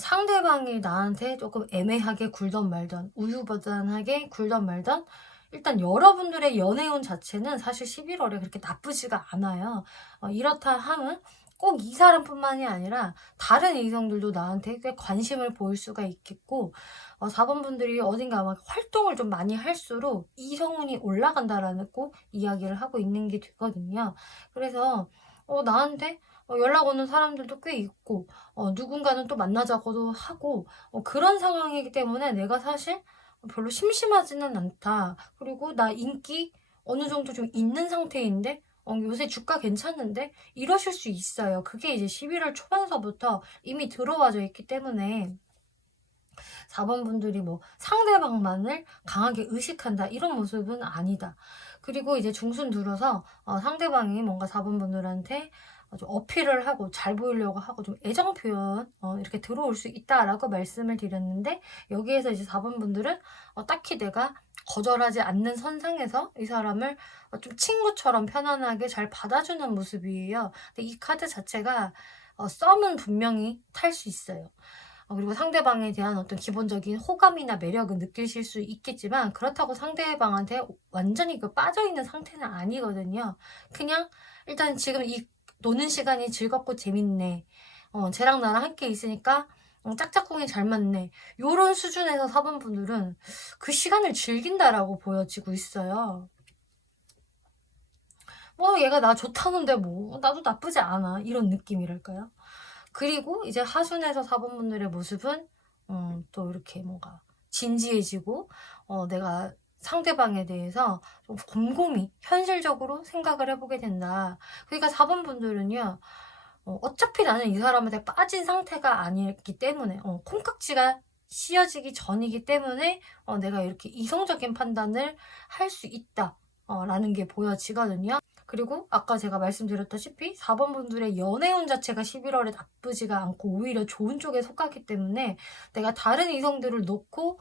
상대방이 나한테 조금 애매하게 굴던 말던, 우유부단하게 굴던 말던, 일단 여러분들의 연애운 자체는 사실 11월에 그렇게 나쁘지가 않아요. 이렇다 함은 꼭 이 사람뿐만이 아니라 다른 이성들도 나한테 꽤 관심을 보일 수가 있겠고, 4번 분들이 어딘가 막 활동을 좀 많이 할수록 이성운이 올라간다라는 꼭 이야기를 하고 있는 게 되거든요. 그래서 나한테 연락 오는 사람들도 꽤 있고, 누군가는 또 만나자고도 하고, 그런 상황이기 때문에 내가 사실 별로 심심하지는 않다. 그리고 나 인기 어느 정도 좀 있는 상태인데, 요새 주가 괜찮은데? 이러실 수 있어요. 그게 이제 11월 초반서부터 이미 들어와져 있기 때문에 4번 분들이 뭐 상대방만을 강하게 의식한다 이런 모습은 아니다. 그리고 이제 중순 들어서 상대방이 뭔가 4번 분들한테 좀 어필을 하고 잘 보이려고 하고 좀 애정 표현 이렇게 들어올 수 있다라고 말씀을 드렸는데, 여기에서 이제 4번 분들은 딱히 내가 거절하지 않는 선상에서 이 사람을 좀 친구처럼 편안하게 잘 받아주는 모습이에요. 근데 이 카드 자체가 썸은 분명히 탈 수 있어요. 그리고 상대방에 대한 어떤 기본적인 호감이나 매력은 느끼실 수 있겠지만, 그렇다고 상대방한테 완전히 빠져있는 상태는 아니거든요. 그냥 일단 지금 이 노는 시간이 즐겁고 재밌네. 쟤랑 나랑 함께 있으니까 짝짝꿍이 잘 맞네. 요런 수준에서 4번 분들은 그 시간을 즐긴다라고 보여지고 있어요. 뭐 얘가 나 좋다는데 뭐 나도 나쁘지 않아. 이런 느낌이랄까요? 그리고 이제 하순에서 4번 분들의 모습은 또 이렇게 뭔가 진지해지고 내가 상대방에 대해서 좀 곰곰이 현실적으로 생각을 해보게 된다. 그러니까 4번 분들은요, 어차피 나는 이 사람한테 빠진 상태가 아니기 때문에, 콩깍지가 씌어지기 전이기 때문에 내가 이렇게 이성적인 판단을 할 수 있다 라는 게 보여지거든요. 그리고 아까 제가 말씀드렸다시피 4번 분들의 연애운 자체가 11월에 나쁘지가 않고 오히려 좋은 쪽에 속하기 때문에 내가 다른 이성들을 놓고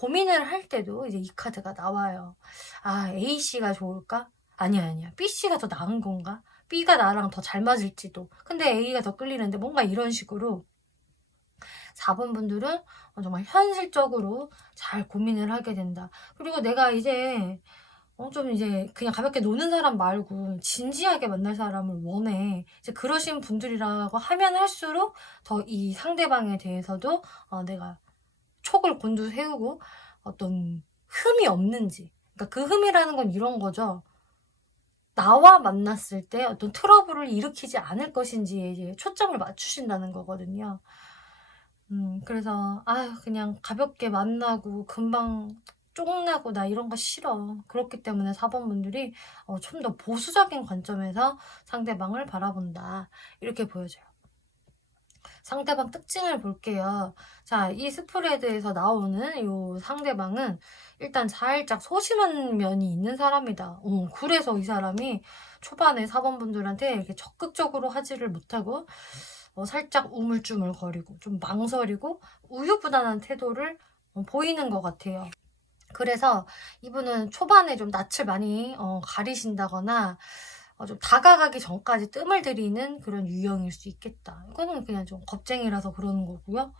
고민을 할 때도 이제 이 카드가 나와요. 아, A씨가 좋을까? 아니야. B씨가 더 나은 건가? B가 나랑 더 잘 맞을지도. 근데 A가 더 끌리는데, 뭔가 이런 식으로 4번 분들은 정말 현실적으로 잘 고민을 하게 된다. 그리고 내가 이제 좀 이제 그냥 가볍게 노는 사람 말고 진지하게 만날 사람을 원해. 이제 그러신 분들이라고 하면 할수록 더 이 상대방에 대해서도 내가 촉을 곤두세우고 어떤 흠이 없는지. 그러니까 그 흠이라는 건 이런 거죠. 나와 만났을 때 어떤 트러블을 일으키지 않을 것인지에 이제 초점을 맞추신다는 거거든요. 그래서 그냥 가볍게 만나고 금방 쪽나고 나 이런 거 싫어. 그렇기 때문에 4번 분들이 좀 더 보수적인 관점에서 상대방을 바라본다. 이렇게 보여져요. 상대방 특징을 볼게요. 자, 이 스프레드에서 나오는 이 상대방은 일단 살짝 소심한 면이 있는 사람이다. 그래서 이 사람이 초반에 4번 분들한테 이렇게 적극적으로 하지를 못하고 살짝 우물쭈물거리고 좀 망설이고 우유부단한 태도를 보이는 것 같아요. 그래서 이분은 초반에 좀 낯을 많이 가리신다거나 좀 다가가기 전까지 뜸을 들이는 그런 유형일 수 있겠다. 이거는 그냥 좀 겁쟁이라서 그러는 거고요.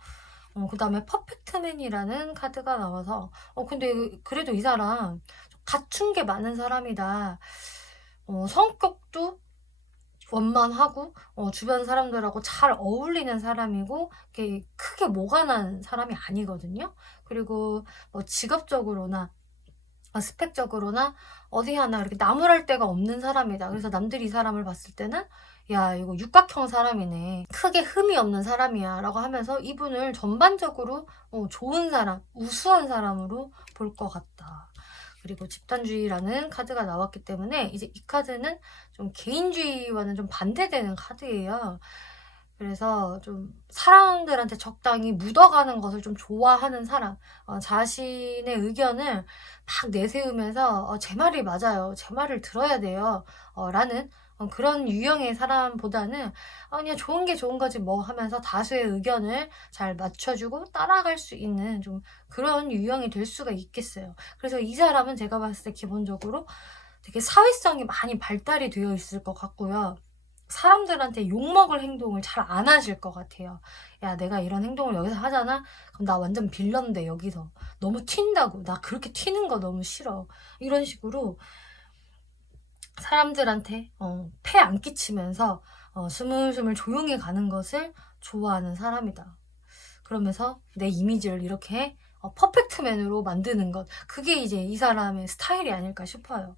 그 다음에 퍼펙트맨이라는 카드가 나와서 근데 그래도 이 사람 갖춘 게 많은 사람이다. 성격도 원만하고 주변 사람들하고 잘 어울리는 사람이고 이렇게 크게 뭐가 난 사람이 아니거든요. 그리고 뭐 직업적으로나 스펙적으로나 어디 하나 이렇게 나무랄 데가 없는 사람이다. 그래서 남들이 이 사람을 봤을 때는 야 이거 육각형 사람이네. 크게 흠이 없는 사람이야 라고 하면서 이분을 전반적으로 좋은 사람, 우수한 사람으로 볼 것 같다. 그리고 집단주의라는 카드가 나왔기 때문에 이제 이 카드는 좀 개인주의와는 좀 반대되는 카드예요. 그래서 좀 사람들한테 적당히 묻어가는 것을 좀 좋아하는 사람, 자신의 의견을 막 내세우면서 제 말이 맞아요. 제 말을 들어야 돼요. 라는 그런 유형의 사람보다는 그냥 좋은 게 좋은 거지 뭐 하면서 다수의 의견을 잘 맞춰주고 따라갈 수 있는 좀 그런 유형이 될 수가 있겠어요. 그래서 이 사람은 제가 봤을 때 기본적으로 되게 사회성이 많이 발달이 되어 있을 것 같고요. 사람들한테 욕먹을 행동을 잘 안 하실 것 같아요. 야, 내가 이런 행동을 여기서 하잖아? 그럼 나 완전 빌런데, 여기서. 너무 튄다고. 나 그렇게 튀는 거 너무 싫어. 이런 식으로 사람들한테 폐 안 끼치면서 스물스물 조용히 가는 것을 좋아하는 사람이다. 그러면서 내 이미지를 이렇게 퍼펙트맨으로 만드는 것. 그게 이제 이 사람의 스타일이 아닐까 싶어요.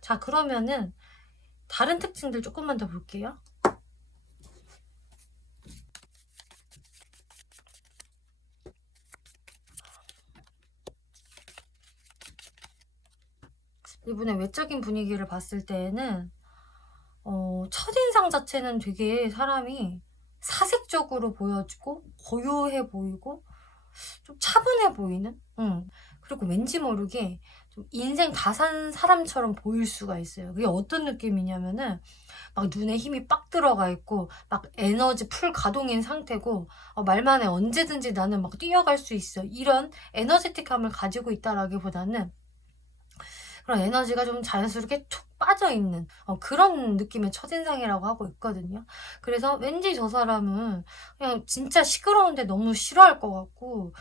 자, 그러면은 다른 특징들 조금만 더 볼게요. 이분의 외적인 분위기를 봤을 때에는 첫인상 자체는 되게 사람이 사색적으로 보여지고 고요해 보이고 좀 차분해 보이는? 그리고 왠지 모르게 좀 인생 다 산 사람처럼 보일 수가 있어요. 그게 어떤 느낌이냐면은 막 눈에 힘이 빡 들어가 있고 막 에너지 풀 가동인 상태고 말만 해 언제든지 나는 막 뛰어갈 수 있어. 이런 에너제틱함을 가지고 있다라기보다는 그런 에너지가 좀 자연스럽게 툭 빠져있는 그런 느낌의 첫인상이라고 하고 있거든요. 그래서 왠지 저 사람은 그냥 진짜 시끄러운데 너무 싫어할 것 같고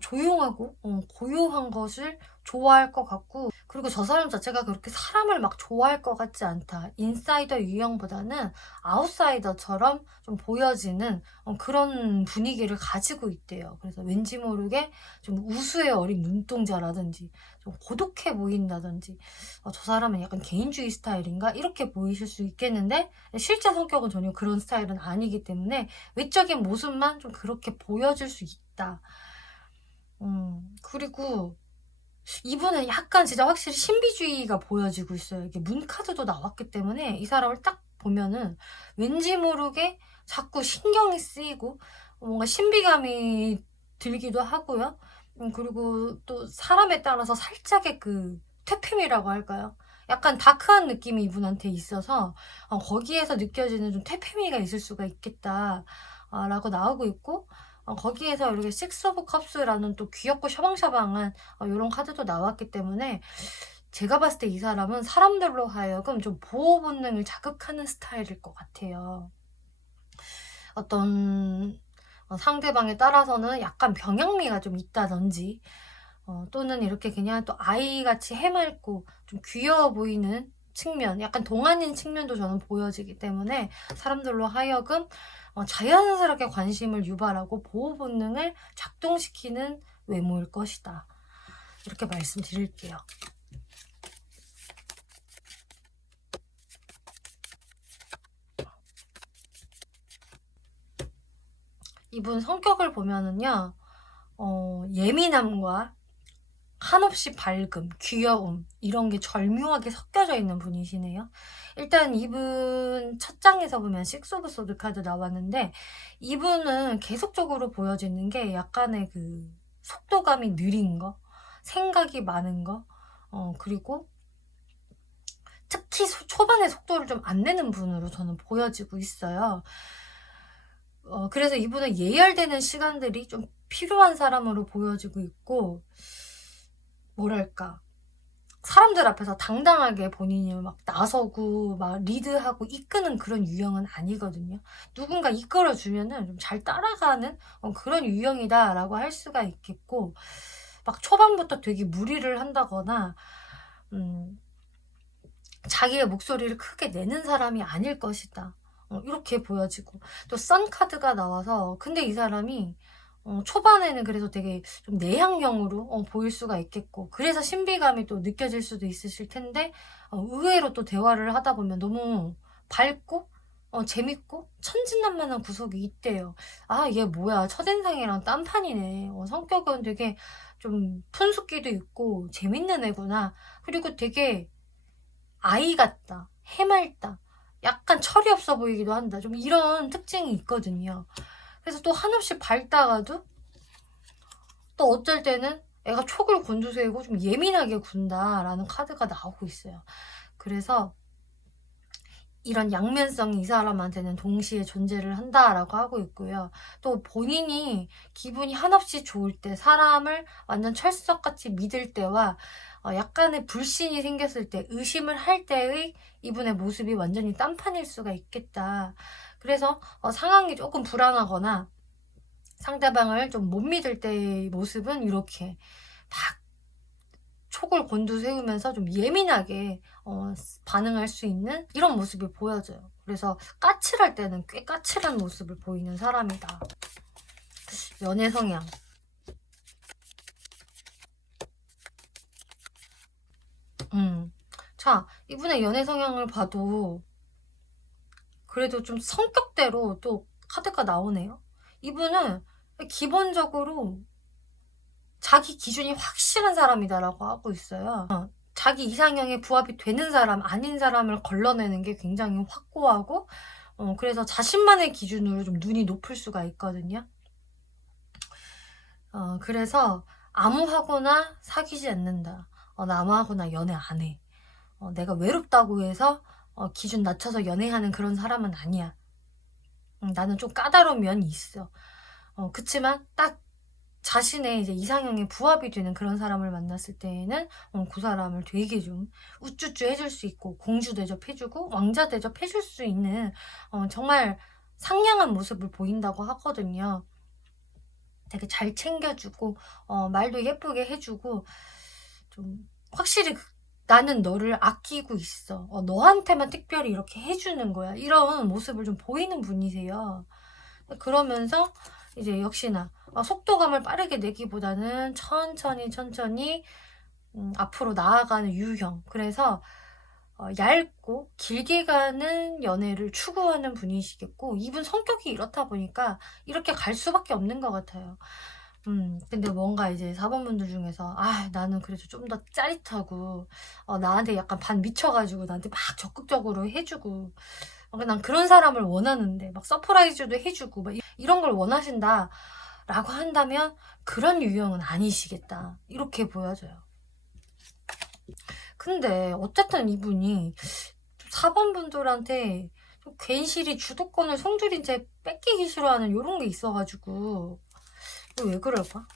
조용하고 고요한 것을 좋아할 것 같고 그리고 저 사람 자체가 그렇게 사람을 막 좋아할 것 같지 않다. 인사이더 유형보다는 아웃사이더처럼 좀 보여지는 그런 분위기를 가지고 있대요. 그래서 왠지 모르게 좀 우수에 어린 눈동자라든지 좀 고독해 보인다든지 저 사람은 약간 개인주의 스타일인가? 이렇게 보이실 수 있겠는데 실제 성격은 전혀 그런 스타일은 아니기 때문에 외적인 모습만 좀 그렇게 보여질 수 있다. 그리고 이분은 약간 진짜 확실히 신비주의가 보여지고 있어요. 이게 문카드도 나왔기 때문에 이 사람을 딱 보면은 왠지 모르게 자꾸 신경이 쓰이고 뭔가 신비감이 들기도 하고요. 그리고 또 사람에 따라서 살짝의 그 퇴폐미라고 할까요? 약간 다크한 느낌이 이분한테 있어서 거기에서 느껴지는 좀 퇴폐미가 있을 수가 있겠다 라고 나오고 있고 거기에서 이렇게 식스 오브 컵스라는 또 귀엽고 샤방샤방한 이런 카드도 나왔기 때문에 제가 봤을 때 이 사람은 사람들로 하여금 좀 보호 본능을 자극하는 스타일일 것 같아요. 어떤 상대방에 따라서는 약간 병양미가 좀 있다든지 또는 이렇게 그냥 또 아이같이 해맑고 좀 귀여워 보이는 측면, 약간 동안인 측면도 저는 보여지기 때문에 사람들로 하여금 자연스럽게 관심을 유발하고 보호 본능을 작동시키는 외모일 것이다. 이렇게 말씀드릴게요. 이분 성격을 보면은요, 예민함과 한없이 밝음, 귀여움 이런 게 절묘하게 섞여져 있는 분이시네요. 일단 이분 첫 장에서 보면 식스 오브 소드 카드 나왔는데 이분은 계속적으로 보여지는 게 약간의 그 속도감이 느린 거, 생각이 많은 거, 그리고 특히 초반에 속도를 좀 안 내는 분으로 저는 보여지고 있어요. 그래서 이분은 예열되는 시간들이 좀 필요한 사람으로 보여지고 있고 뭐랄까 사람들 앞에서 당당하게 본인이 막 나서고 막 리드하고 이끄는 그런 유형은 아니거든요. 누군가 이끌어주면은 좀 잘 따라가는 그런 유형이다라고 할 수가 있겠고 막 초반부터 되게 무리를 한다거나 자기의 목소리를 크게 내는 사람이 아닐 것이다. 이렇게 보여지고 또 선 카드가 나와서 근데 이 사람이 초반에는 그래도 되게 좀 내향형으로 보일 수가 있겠고 그래서 신비감이 또 느껴질 수도 있으실 텐데 의외로 또 대화를 하다 보면 너무 밝고 재밌고 천진난만한 구석이 있대요. 아, 얘 뭐야, 첫인상이랑 딴판이네. 성격은 되게 좀 푼숙기도 있고 재밌는 애구나. 그리고 되게 아이 같다, 해맑다, 약간 철이 없어 보이기도 한다. 좀 이런 특징이 있거든요. 그래서 또 한없이 밝다가도 또 어쩔 때는 애가 촉을 곤두세우고 좀 예민하게 군다라는 카드가 나오고 있어요. 그래서 이런 양면성이 이 사람한테는 동시에 존재를 한다라고 하고 있고요. 또 본인이 기분이 한없이 좋을 때, 사람을 완전 철석같이 믿을 때와 약간의 불신이 생겼을 때, 의심을 할 때의 이분의 모습이 완전히 딴판일 수가 있겠다. 그래서 상황이 조금 불안하거나 상대방을 좀 못 믿을 때의 모습은 이렇게 막 촉을 곤두세우면서 좀 예민하게 반응할 수 있는 이런 모습이 보여져요. 그래서 까칠할 때는 꽤 까칠한 모습을 보이는 사람이다. 연애 성향. 자, 이분의 연애 성향을 봐도 그래도 좀 성격대로 또 카드가 나오네요. 이분은 기본적으로 자기 기준이 확실한 사람이다라고 하고 있어요. 자기 이상형에 부합이 되는 사람, 아닌 사람을 걸러내는 게 굉장히 확고하고 그래서 자신만의 기준으로 좀 눈이 높을 수가 있거든요. 그래서 아무하고나 사귀지 않는다. 나 아무하고나 연애 안 해. 내가 외롭다고 해서 기준 낮춰서 연애하는 그런 사람은 아니야. 나는 좀 까다로운 면이 있어. 그치만 딱 자신의 이제 이상형에 부합이 되는 그런 사람을 만났을 때에는 그 사람을 되게 좀 우쭈쭈 해줄 수 있고 공주 대접해주고 왕자 대접해줄 수 있는 정말 상냥한 모습을 보인다고 하거든요. 되게 잘 챙겨주고 말도 예쁘게 해주고 좀 확실히 나는 너를 아끼고 있어. 너한테만 특별히 이렇게 해주는 거야. 이런 모습을 좀 보이는 분이세요. 그러면서 이제 역시나 속도감을 빠르게 내기보다는 천천히 앞으로 나아가는 유형. 그래서 얇고 길게 가는 연애를 추구하는 분이시겠고 이분 성격이 이렇다 보니까 이렇게 갈 수밖에 없는 것 같아요. 근데 뭔가 이제 4번 분들 중에서 나는 그래도 좀 더 짜릿하고 나한테 약간 반 미쳐가지고 나한테 막 적극적으로 해주고 난 그런 사람을 원하는데 막 서프라이즈도 해주고 막 이런 걸 원하신다 라고 한다면 그런 유형은 아니시겠다 이렇게 보여져요. 근데 어쨌든 이분이 4번 분들한테 좀 괜시리 주도권을 송두린 채 뺏기기 싫어하는 이런 게 있어가지고 왜 그럴까?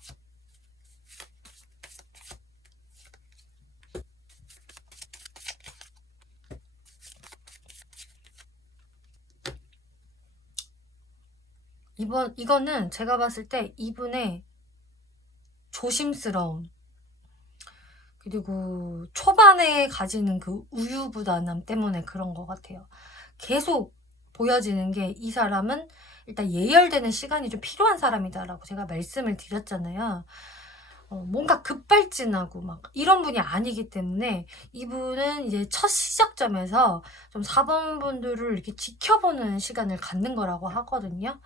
이거는 제가 봤을 때 이분의 조심스러움 그리고 초반에 가지는 그 우유부단함 때문에 그런 것 같아요. 계속 보여지는 게 이 사람은 일단 예열되는 시간이 좀 필요한 사람이다라고 제가 말씀을 드렸잖아요. 뭔가 급발진하고 막 이런 분이 아니기 때문에 이분은 이제 첫 시작점에서 좀 4번 분들을 이렇게 지켜보는 시간을 갖는 거라고 하거든요.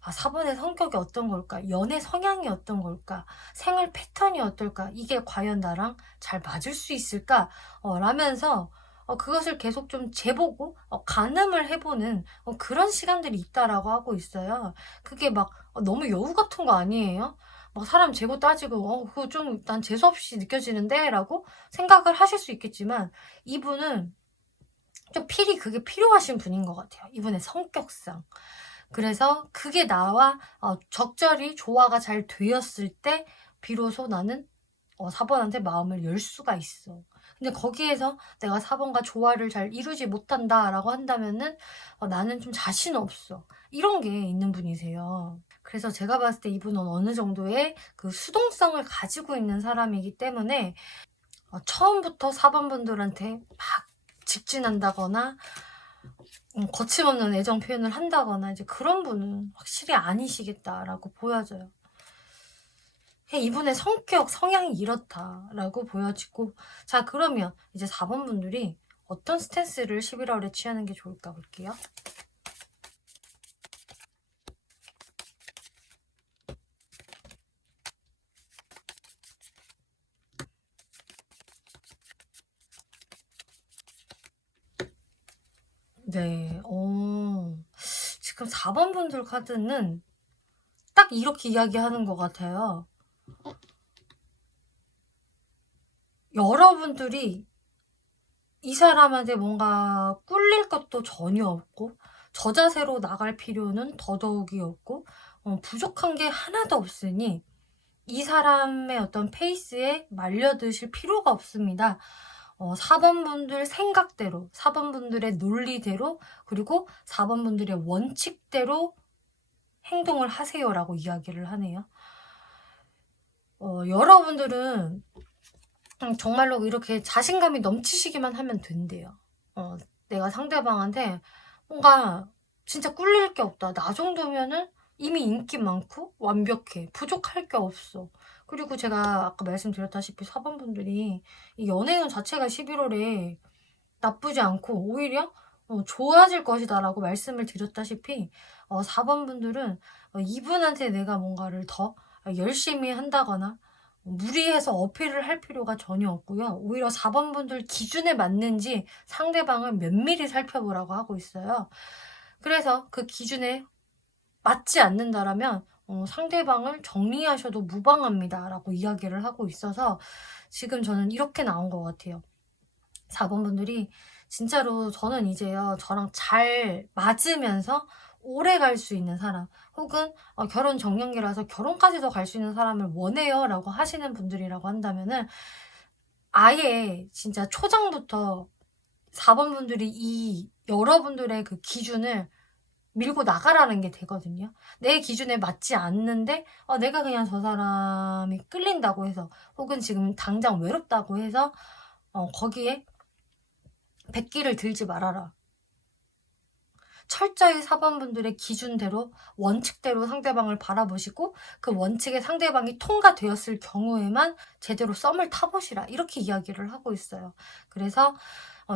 4번의 성격이 어떤 걸까? 연애 성향이 어떤 걸까? 생활 패턴이 어떨까? 이게 과연 나랑 잘 맞을 수 있을까? 라면서 그것을 계속 좀 재보고 가늠을 해보는 그런 시간들이 있다라고 하고 있어요. 그게 막 너무 여우 같은 거 아니에요? 막 사람 재고 따지고 그거 좀 난 재수없이 느껴지는데? 라고 생각을 하실 수 있겠지만 이분은 좀 그게 필요하신 분인 것 같아요. 이분의 성격상. 그래서 그게 나와 적절히 조화가 잘 되었을 때 비로소 나는 4번한테 마음을 열 수가 있어. 근데 거기에서 내가 4번과 조화를 잘 이루지 못한다라고 한다면은 나는 좀 자신 없어. 이런 게 있는 분이세요. 그래서 제가 봤을 때 이분은 어느 정도의 그 수동성을 가지고 있는 사람이기 때문에 처음부터 4번 분들한테 막 직진한다거나 거침없는 애정 표현을 한다거나 이제 그런 분은 확실히 아니시겠다라고 보여져요. 이분의 성격, 성향이 이렇다라고 보여지고, 자, 그러면 이제 4번 분들이 어떤 스탠스를 11월에 취하는 게 좋을까 볼게요. 네, 지금 4번 분들 카드는 딱 이렇게 이야기하는 것 같아요. 여러분들이 이 사람한테 뭔가 꿀릴 것도 전혀 없고 저자세로 나갈 필요는 더더욱이 없고 부족한 게 하나도 없으니 이 사람의 어떤 페이스에 말려드실 필요가 없습니다. 4번 분들 생각대로, 4번 분들의 논리대로, 그리고 4번 분들의 원칙대로 행동을 하세요라고 이야기를 하네요. 여러분들은 정말로 이렇게 자신감이 넘치시기만 하면 된대요. 내가 상대방한테 뭔가 진짜 꿀릴 게 없다. 나 정도면은 이미 인기 많고 완벽해. 부족할 게 없어. 그리고 제가 아까 말씀드렸다시피 4번 분들이 이 연애운 자체가 11월에 나쁘지 않고 오히려 좋아질 것이다 라고 말씀을 드렸다시피 4번 분들은 이분한테 내가 뭔가를 더 열심히 한다거나 무리해서 어필을 할 필요가 전혀 없고요. 오히려 4번 분들 기준에 맞는지 상대방을 면밀히 살펴보라고 하고 있어요. 그래서 그 기준에 맞지 않는다라면 상대방을 정리하셔도 무방합니다 라고 이야기를 하고 있어서 지금 저는 이렇게 나온 것 같아요. 4번 분들이 진짜로 저는 이제요, 저랑 잘 맞으면서 오래 갈 수 있는 사람, 혹은 결혼 정년기라서 결혼까지도 갈 수 있는 사람을 원해요 라고 하시는 분들이라고 한다면은 아예 진짜 초장부터 4번 분들이 이 여러분들의 그 기준을 밀고 나가라는 게 되거든요. 내 기준에 맞지 않는데 내가 그냥 저 사람이 끌린다고 해서, 혹은 지금 당장 외롭다고 해서 거기에 백기를 들지 말아라. 철저히 4번 분들의 기준대로, 원칙대로 상대방을 바라보시고 그 원칙에 상대방이 통과되었을 경우에만 제대로 썸을 타보시라, 이렇게 이야기를 하고 있어요. 그래서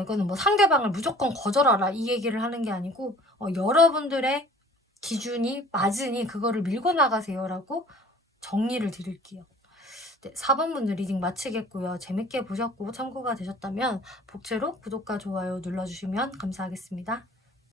이거는 뭐 상대방을 무조건 거절하라 이 얘기를 하는 게 아니고 여러분들의 기준이 맞으니 그거를 밀고 나가세요라고 정리를 드릴게요. 네, 4번 분들 리딩 마치겠고요. 재밌게 보셨고 참고가 되셨다면 복채로 구독과 좋아요 눌러주시면 감사하겠습니다.